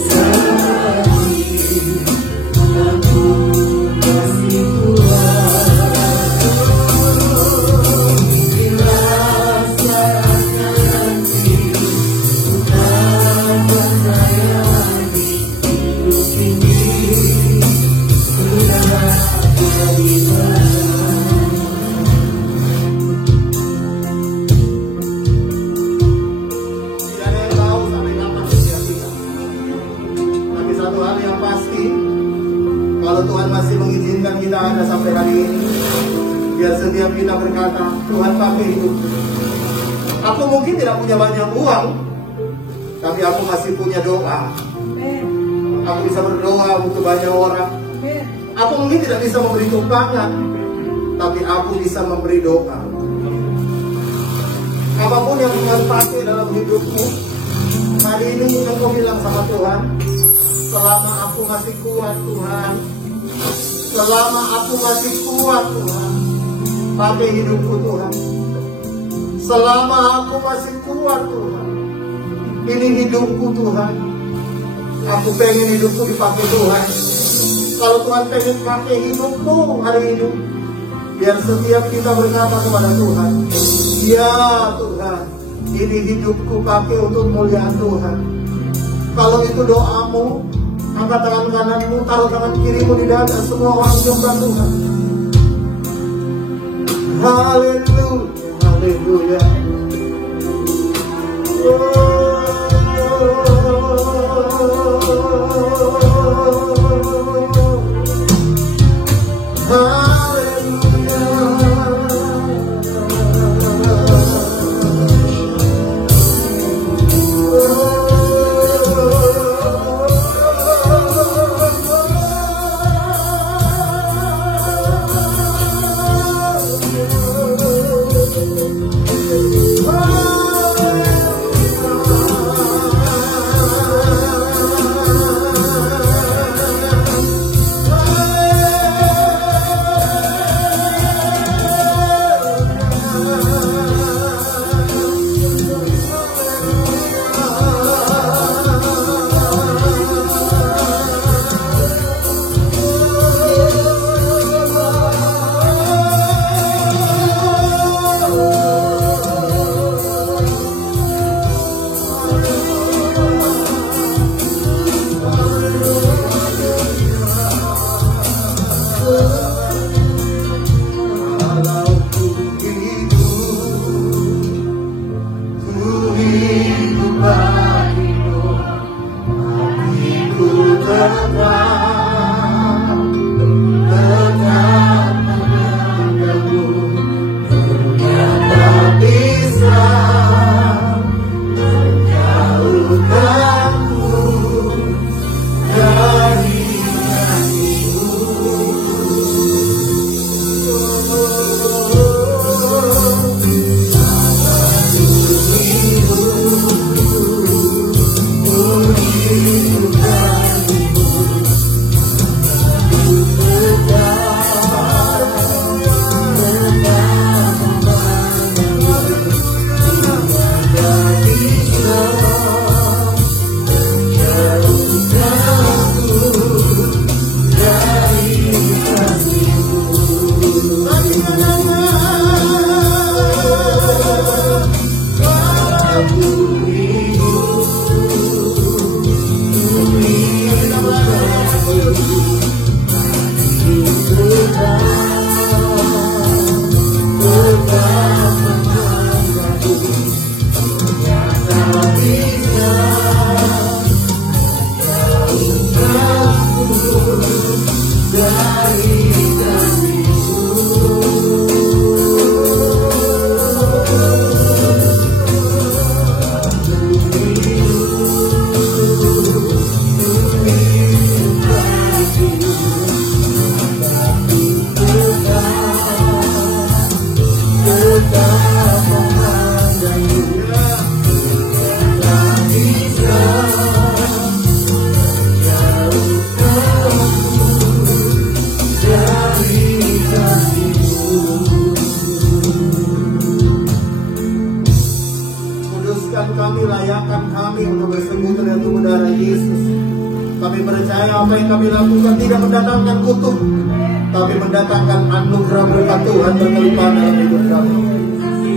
Selagi aku kasih Tuhan, bila saatnya nanti Tuhan menayani hidup ini. Sudah jadi benar. Tidak ada yang tahu sampai kapan usia kita. Tapi satu hal yang pasti, kalau Tuhan masih mengizinkan kita ada sampai hari ini, biar setiap kita berkata, Tuhan pakai hidup. Aku mungkin tidak punya banyak uang, tapi aku masih punya doa. Aku bisa berdoa untuk banyak orang. Aku mungkin tidak bisa memberi tumpangan, tapi aku bisa memberi doa. Apapun yang Tuhan pakai dalam hidupmu, hari ini engkau bilang sama Tuhan, selama aku masih kuat Tuhan, selama aku masih kuat Tuhan, pakai hidupku Tuhan. Selama aku masih kuat Tuhan, ini hidupku Tuhan. Aku pengen hidupku dipakai Tuhan. Kalau Tuhan pengen pakai hidupku hari ini, biar setiap kita berkata kepada Tuhan, ya Tuhan, ini hidupku pakai untuk muliaan Tuhan. Kalau itu doamu, angkat tangan kananmu, taruh tangan kirimu di dada, semua orang jumpa Tuhan. Haleluya, haleluya. Haleluya. Apa yang kami lakukan tidak mendatangkan kutuk, tapi mendatangkan anugerah berkat Tuhan berkelimpahan dalam hidup kami.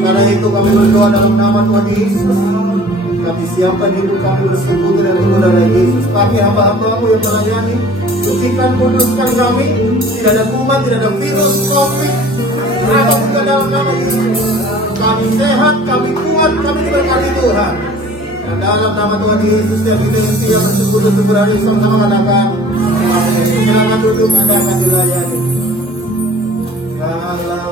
Karena itu kami berdoa dalam nama Tuhan Yesus. Kami siapkan hidup kami bersekutu dengan saudara Yesus. Kami hamba-hambamu yang melayani, sucikan kuduskan kami. Tidak ada kuman, tidak ada virus, COVID, apapun dalam nama Yesus. Kami sehat, kami kuat, kami diberkati Tuhan. Dan dalam nama Tuhan Yesus yang kita yang siap bersekutu berada sama-sama katakan. Silakan duduk, Anda akan dilayani. Kalau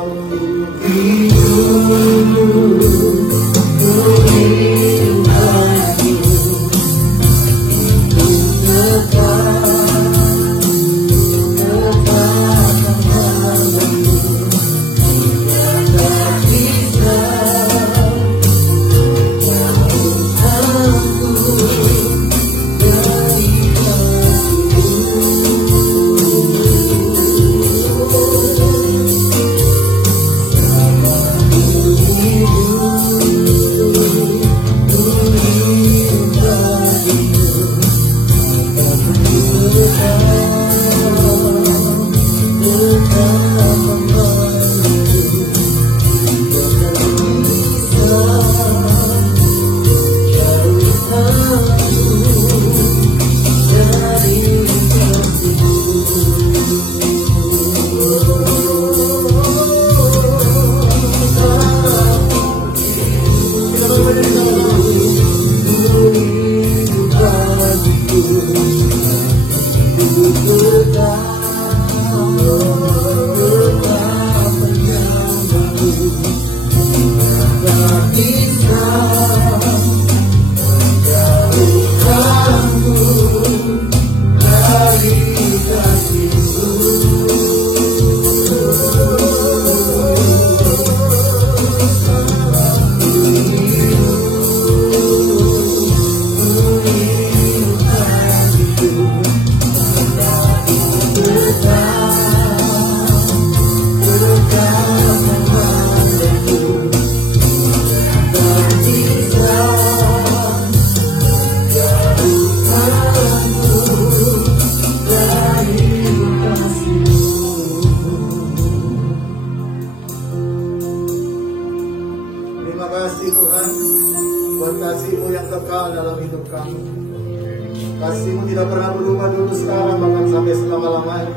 kasih-Mu tidak pernah berubah dulu sekarang bahkan sampai selama-lamanya.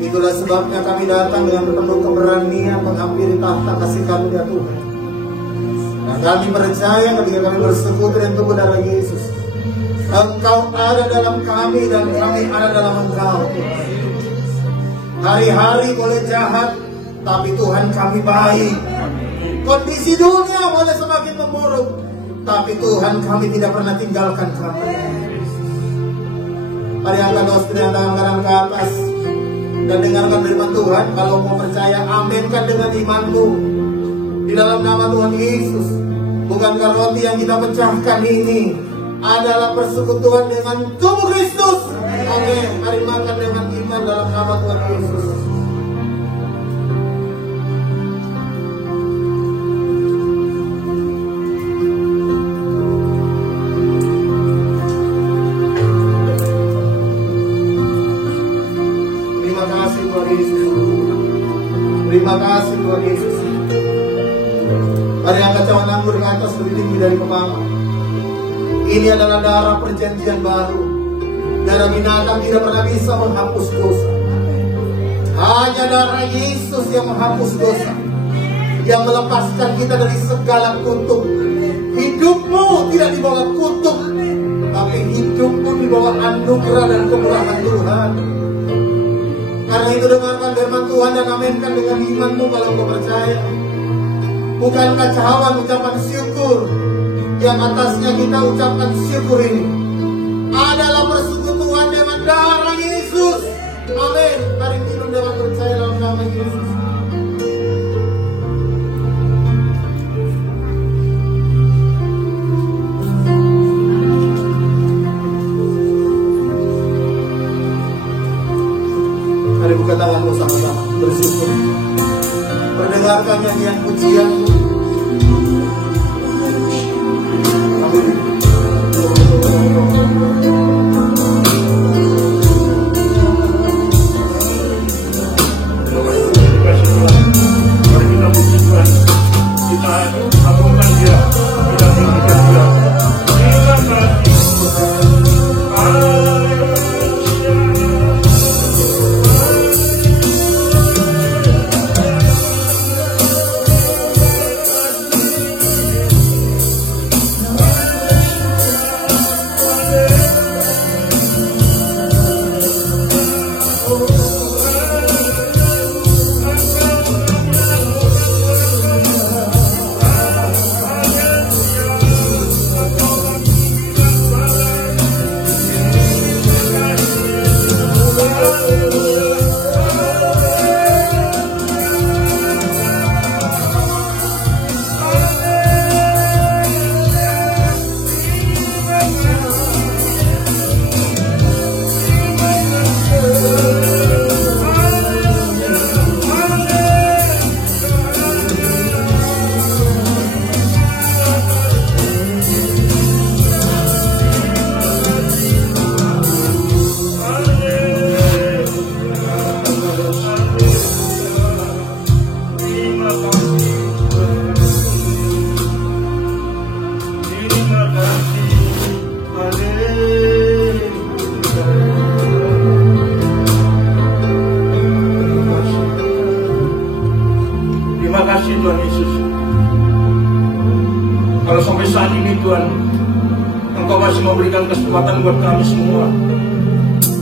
Itulah sebabnya kami datang dengan penuh keberanian menghampiri tahta kasih Kamu ya Tuhan. Dan kami percaya ketika kami bersekutu dengan tubuh darah Yesus, Engkau ada dalam kami dan kami ada dalam Engkau. Hari-hari boleh jahat, tapi Tuhan kami baik. Kondisi dunia boleh semakin memburuk, tapi Tuhan kami tidak pernah tinggalkan kami. Mari angkat doa tangan kanan ke atas dan dengarkan firman Tuhan. Kalau mau percaya, aminkan dengan imanmu di dalam nama Tuhan Yesus. Bukankah roti yang kita pecahkan ini adalah persekutuan dengan tubuh Kristus? Amin. Mari makan dengan iman dalam nama Tuhan Yesus. Terima kasih Tuhan Yesus. Mari angkat cawan anggur ke atas lebih tinggi dari kepala. Ini adalah darah perjanjian baru Darah binatang tidak pernah bisa menghapus dosa. Hanya darah Yesus yang menghapus dosa, yang melepaskan kita dari segala kutuk. Hidupmu tidak dibawa kutuk, tapi hidupmu dibawa anugerah dan kemurahan Tuhan. Karena itu dengarkan firman Tuhan dan aminkan dengan imanmu kalau kau percaya. Bukankah cahawan ucapan syukur yang atasnya kita ucapkan syukur ini adalah persekutuan dengan darah Yesus. Amin. Mari minum dengan percaya dalam nama Yesus. Mari buka tanganmu sama-sama bersyukur. Mendengarkan nyanyian pujian. Kesempatan buat kami semua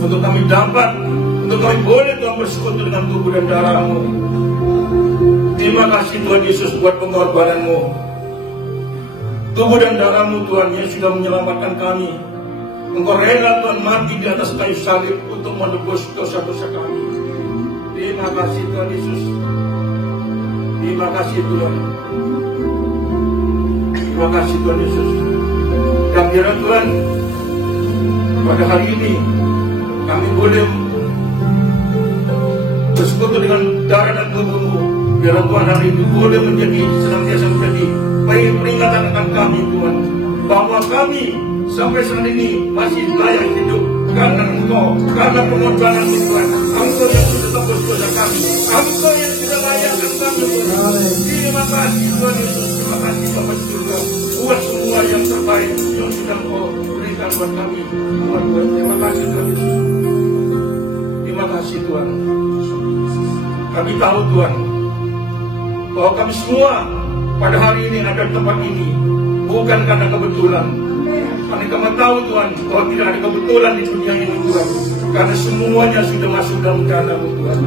untuk kami dapat, untuk kami boleh Tuhan bersekutu dengan tubuh dan darah-Mu. Terima kasih Tuhan Yesus buat pengorbanan-Mu, tubuh dan darah-Mu Tuhan yang sudah menyelamatkan kami. Engkau rela Tuhan mati di atas kayu salib untuk menebus dosa-dosa kami. Terima kasih Tuhan Yesus. Terima kasih Tuhan. Terima kasih Tuhan Yesus. Dan biarlah Tuhan, pada hari ini kami boleh bersekutu dengan darah dan tubuh-Mu. Biarlah Tuhan hari ini boleh senantiasa menjadi peringatan akan kami Tuhan, bahwa kami sampai saat ini masih layak hidup karena Engkau, karena pengorbanan-Mu Tuhan. Engkau yang sudah tebus dosa kami, Engkau yang sudah layakkan kami Tuhan. Terima kasih Tuhan Yesus. Terima kasih Bapa di surga buat semua yang terbaik yang sudah Engkau berikan buat kami Tuhan. Terima kasih Tuhan Yesus. Terima kasih Tuhan. Kami tahu Tuhan bahwa kami semua pada hari ini ada di tempat ini bukan karena kebetulan. Kami tahu Tuhan bahwa tidak ada kebetulan di dunia ini Tuhan, karena semuanya sudah masuk dalam rencana-Mu Tuhan.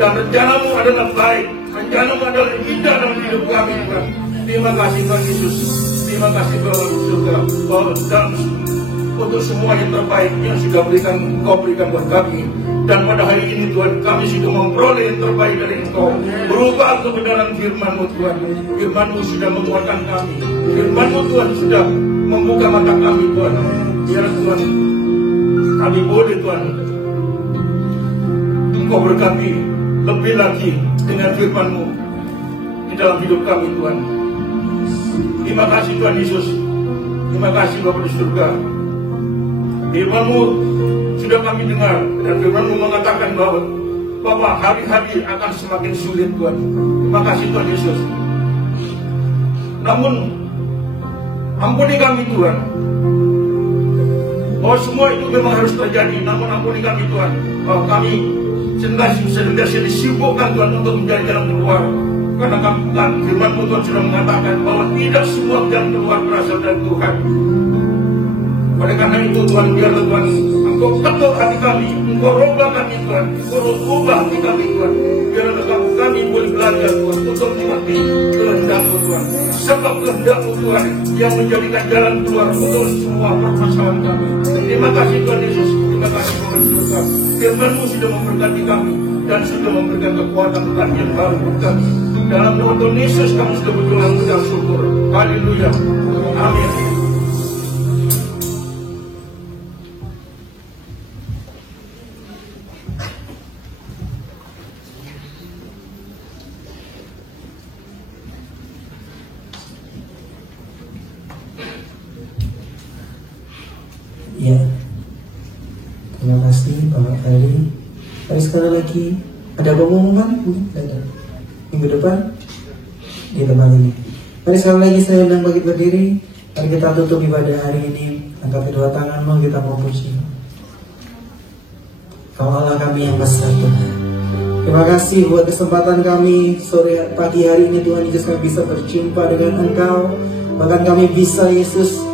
Dan rencana-Mu adalah baik, rencana-Mu adalah indah dalam hidup kami Tuhan. Terima kasih Tuhan Yesus. Terima kasih Bapa di surga, dan untuk semua yang terbaik yang sudah Kau berikan buat kami. Dan pada hari ini Tuhan, kami sudah memperoleh yang terbaik dari Engkau, berubah kebenaran firman-Mu Tuhan. Firman-Mu sudah menguatkan kami, firman-Mu Tuhan sudah membuka mata kami Tuhan. Biar Tuhan, kami boleh Tuhan Engkau berkati lebih lagi dengan firman-Mu di dalam hidup kami Tuhan. Terima kasih Tuhan Yesus. Terima kasih Bapa di surga. Firman-Mu sudah kami dengar, dan firman-Mu mengatakan bahwa hari-hari akan semakin sulit Tuhan. Terima kasih Tuhan Yesus. Namun ampuni kami Tuhan, Oh, semua itu memang harus terjadi. Namun ampuni kami Tuhan, kami senantiasa disibukkan Tuhan untuk mencari jalan keluar. Karena firman-Mu Tuhan sudah mengatakan bahwa tidak semua jalan keluar berasal dari Tuhan. Oleh karena itu Tuhan, biarlah Tuhan Engkau ketuk hati kami, Engkau rubah kami Tuhan, Engkau rubah hati kami Tuhan. Biarlah kami boleh belajar Tuhan untuk mengerti kehendak-Mu Tuhan. Sebab kehendak-Mu Tuhan yang menjadikan jalan keluar untuk semua permasalahan kami. Terima kasih Tuhan Yesus, terima kasih Tuhan. Firman-Mu sudah memberkati kami dan sudah memberikan kekuatan yang baru buat kami. Dalam nama Tuhan Yesus kami sudah berdoa mengucap syukur. Haleluya. Amin. Ya, terima kasih Bapak Tari. Tapi sekali lagi, ada pengumuman? Ada. Minggu depan di tempat ini. Mari sekali lagi saya undang bagi berdiri. Mari kita tutup ibadah hari ini. Angkat kedua tanganmu, kita memuji. Kau Allah kami yang besar Tuhan. Terima kasih buat kesempatan kami sore pagi hari ini Tuhan Yesus, kami bisa berjumpa dengan Engkau. Bahkan kami bisa Yesus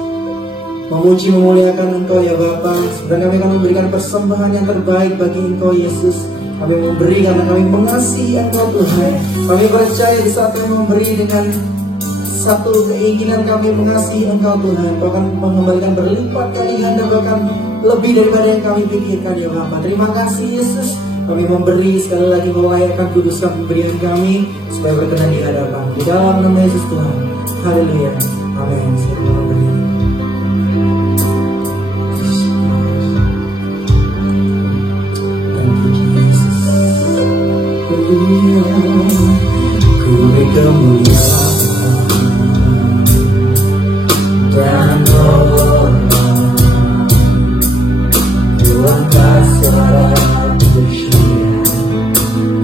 memuji memuliakan Engkau ya Bapa. Dan kami akan memberikan persembahan yang terbaik bagi Engkau Yesus. Kami memberi karena kami mengasihi Engkau Tuhan. Kami percaya di saat kami memberi dengan satu keinginan kami mengasihi Engkau Tuhan, Kau akan mengembalikan berlipat kali ganda, bahkan lebih daripada yang kami pikirkan ya Bapa. Terima kasih Yesus. Kami memberi sekali lagi, melayakkan kuduskan pemberian kami supaya berkenan di hadapan. Di dalam nama Yesus Tuhan. Haleluya. Amin. Selamat berdiri. Ku beri kemuliaan dan hormat, Tuhan kasih bersyukur,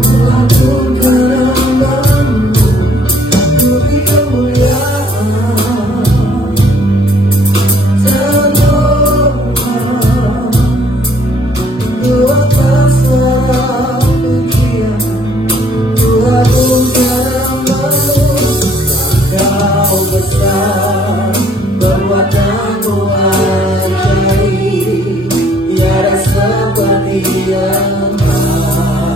Tuhan kerana-Mu. Ku beri kemuliaan dan hormat, Tuhan kasih pujian. Kau besar, perbuatan-Mu ajaib, tiada seperti Engkau,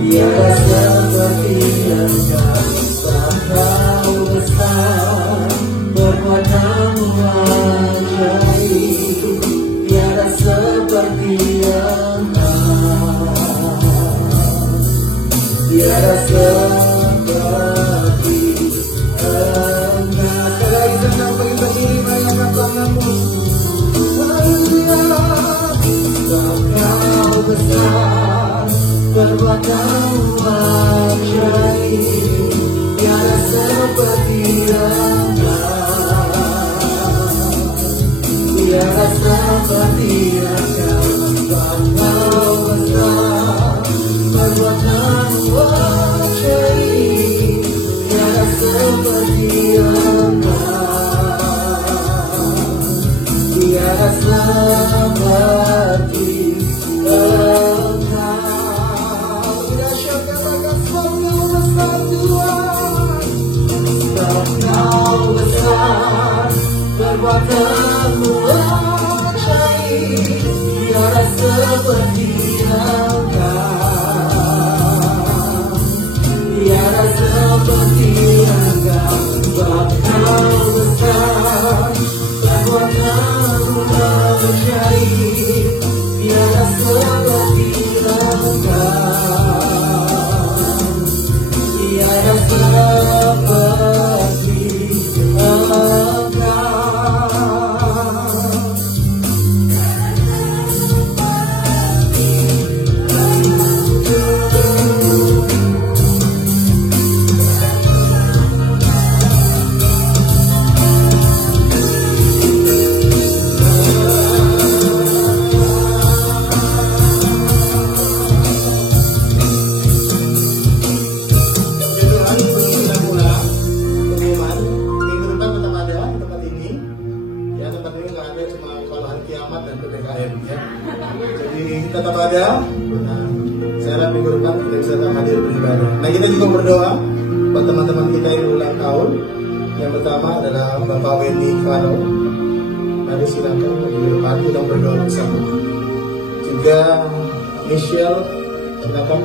tiada seperti Engkau. Kau besar, perbuatan-Mu ajaib, tiada seperti Engkau, tiada seperti Engkau. Sekali senang bagi berdiri, bayangkan tanganmu. Kau besar, perbuatan-Mu ajaib, tiada seperti Engkau, tiada seperti Engkau. Kau besar, perbuatan-Mu ajaib, tiada seperti Engkau, tiada seperti Engkau. Dahsyat katakan Kau besar Tuhan. Kau besar, perbuatan-Mu ajaib, tiada seperti Engkau, tiada seperti Engkau. Kau besar, perbuatan-Mu ajaib, tiada seperti Engkau, tiada seperti Engkau. tetap ada. Nah, saya harap minggu depan kita bisa tetap hadir beribadah. Nah, kita juga berdoa buat teman-teman kita yang ulang tahun. Yang pertama adalah Bapak Wendy Karo. Mari silakan minggu depan kita berdoa bersama. Juga Michelle, silakan.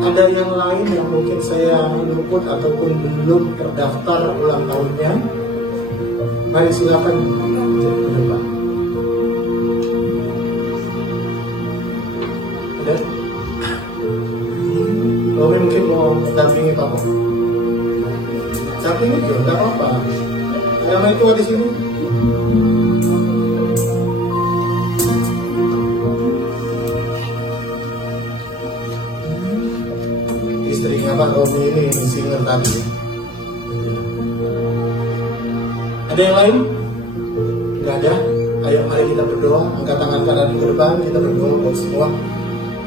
Ada yang lain yang mungkin saya luput ataupun belum terdaftar ulang tahunnya. Mari silakan ke depan. Ada? Romi mungkin mau dampingi Papa. Dampingi juga, tidak apa-apa. Ada yang tua di sini? Istrinya Pak Romi ini singer tadi. Ada yang lain? Tidak ada? Ayo mari kita berdoa. Angkat tangan kanan ke depan. Kita berdoa buat semua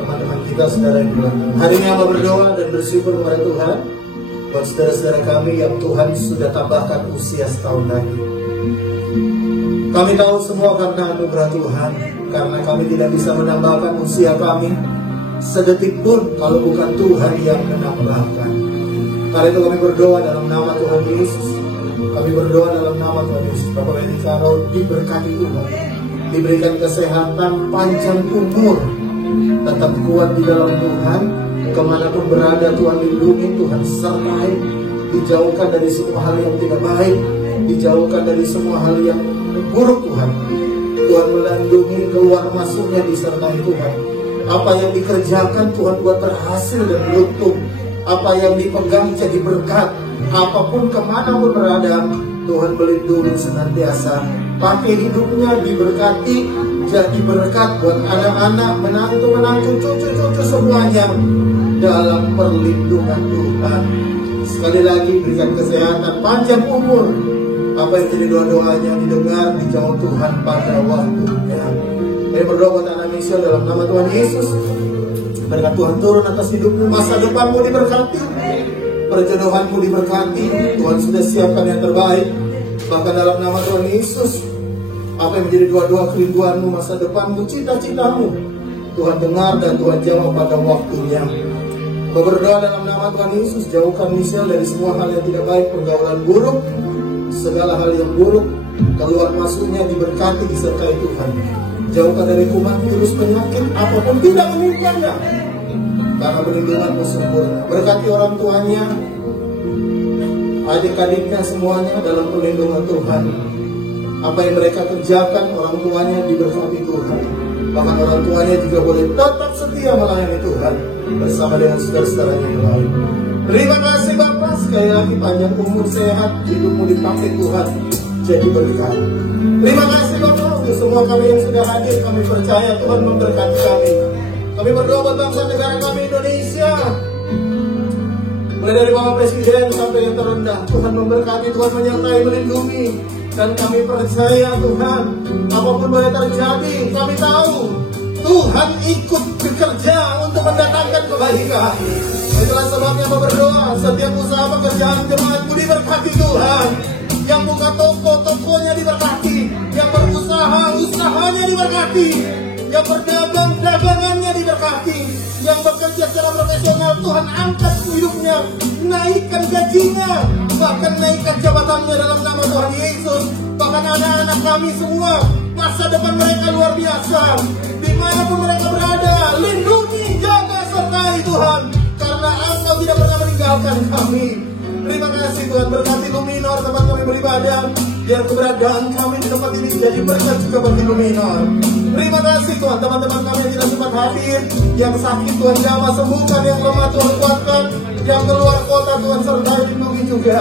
teman-teman kita, saudara yang berdoa. Hari ini hamba berdoa dan bersyukur kepada Tuhan buat saudara-saudara kami yang Tuhan sudah tambahkan usia setahun lagi. Kami tahu semua karena anugerah Tuhan, karena kami tidak bisa menambahkan usia kami sedetik pun kalau bukan Tuhan yang menambahkan. Karena itu kami berdoa dalam nama Tuhan Yesus. Kami berdoa dalam nama Tuhan Yesus. Bapak Wendy Karo diberkati Tuhan, diberikan kesehatan, panjang umur, tetap kuat di dalam Tuhan. Kemanapun berada Tuhan lindungi, Tuhan sertai, dijauhkan dari semua hal yang tidak baik, dijauhkan dari semua hal yang buruk Tuhan. Tuhan melindungi, keluar masuknya disertai Tuhan. Apa yang dikerjakan Tuhan buat berhasil dan beruntung. Apa yang dipegang jadi berkat. Apapun kemanapun berada, Tuhan melindungi senantiasa. Pakai hidupnya diberkati, jadi berkat buat anak-anak, menantu-menantu, cucu-cucu semuanya dalam perlindungan Tuhan. Sekali lagi berikan kesehatan, panjang umur. Apa yang jadi doa-doanya didengar, dijawab Tuhan pada waktunya. Saya berdoa buat anak Michelle dalam nama Tuhan Yesus. Berkat Tuhan turun atas hidupmu, masa depanmu diberkati, perjodohanmu diberkati. Tuhan sudah siapkan yang terbaik. Bahkan dalam nama Tuhan Yesus, apa yang menjadi doa-doa kerinduanmu, masa depanmu, cita-citamu, Tuhan dengar dan Tuhan jawab pada waktunya. Berdoa dalam nama Tuhan Yesus, jauhkan Michelle dari semua hal yang tidak baik, pergaulan buruk, segala hal yang buruk, keluar masuknya diberkati, disertai Tuhan. Jauhkan dari kuman, virus, penyakit, apapun tidak menimpanya, karena perlindunganmu sempurna. Berkati orang tuanya, adik-adiknya semuanya dalam perlindungan Tuhan. Apa yang mereka kerjakan, orang tuanya diberkati Tuhan. Bahkan orang tuanya juga boleh tetap setia melayani Tuhan bersama dengan saudara-saudara yang lain. Terima kasih Bapak, sekali lagi panjang umur, sehat, hidupmu dipakai Tuhan jadi berkat. Terima kasih Bapak untuk semua kami yang sudah hadir. Kami percaya Tuhan memberkati kami. Kami berdoa buat bangsa negara kami Indonesia, mulai dari Bapak Presiden sampai yang terendah. Tuhan memberkati, Tuhan menyertai, melindungi. Dan kami percaya Tuhan, apapun boleh terjadi, kami tahu Tuhan ikut bekerja untuk mendatangkan kebaikan. Itulah sebabnya berdoa, setiap usaha pekerjaan jemaatmu diberkati Tuhan. Yang buka toko, tokonya diberkati. Yang berusaha, usahanya diberkati. Yang berdagang, dagangannya diberkati. Yang bekerja secara profesional, Tuhan angkat hidupnya, naikkan gajinya, bahkan naikkan jabatannya dalam nama Tuhan Yesus. Bahkan anak-anak kami semua, masa depan mereka luar biasa. Dimanapun mereka berada, lindungi, jaga, sertai Tuhan, karena Engkau tidak pernah meninggalkan kami. Terima kasih Tuhan, berkati Luminor tempat kami beribadah. Biar keberadaan kami di tempat ini jadi berkat juga bagi Luminor. Terima kasih Tuhan, teman-teman kami yang tidak sempat hadir, yang sakit Tuhan jamah sembuhkan, yang lemah Tuhan kuatkan, yang keluar kota Tuhan sertai lindungi juga.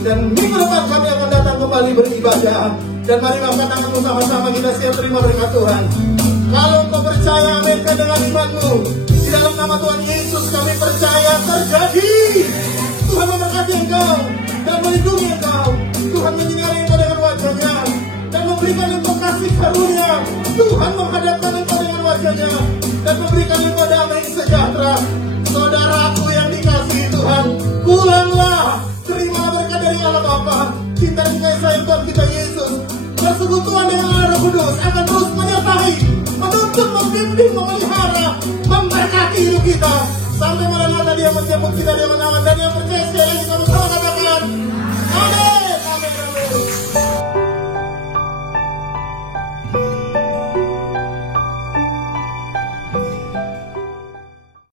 Dan minggu depan kami akan datang kembali beribadah. Dan mari angkat tanganmu sama-sama, kita siap terima berkat Tuhan. Kalau engkau percaya, aminkan dengan imanmu. Di dalam nama Tuhan Yesus kami percaya terjadi. Tuhan memberkati engkau dan melindungi engkau. Tuhan menyinari engkau dengan wajahnya dan memberikan engkau kasih karunia. Tuhan menghadapkan engkau dengan wajahnya dan memberikan engkau damai sejahtera. Saudaraku yang dikasihi Tuhan, pulanglah, terima berkat dari Allah Bapa, cinta dan kasih sayang Tuhan kita Yesus, persekutuan dengan Allah Roh Kudus akan terus menyertai, menuntun, membimbing, sambut kita dengan tangan dan yang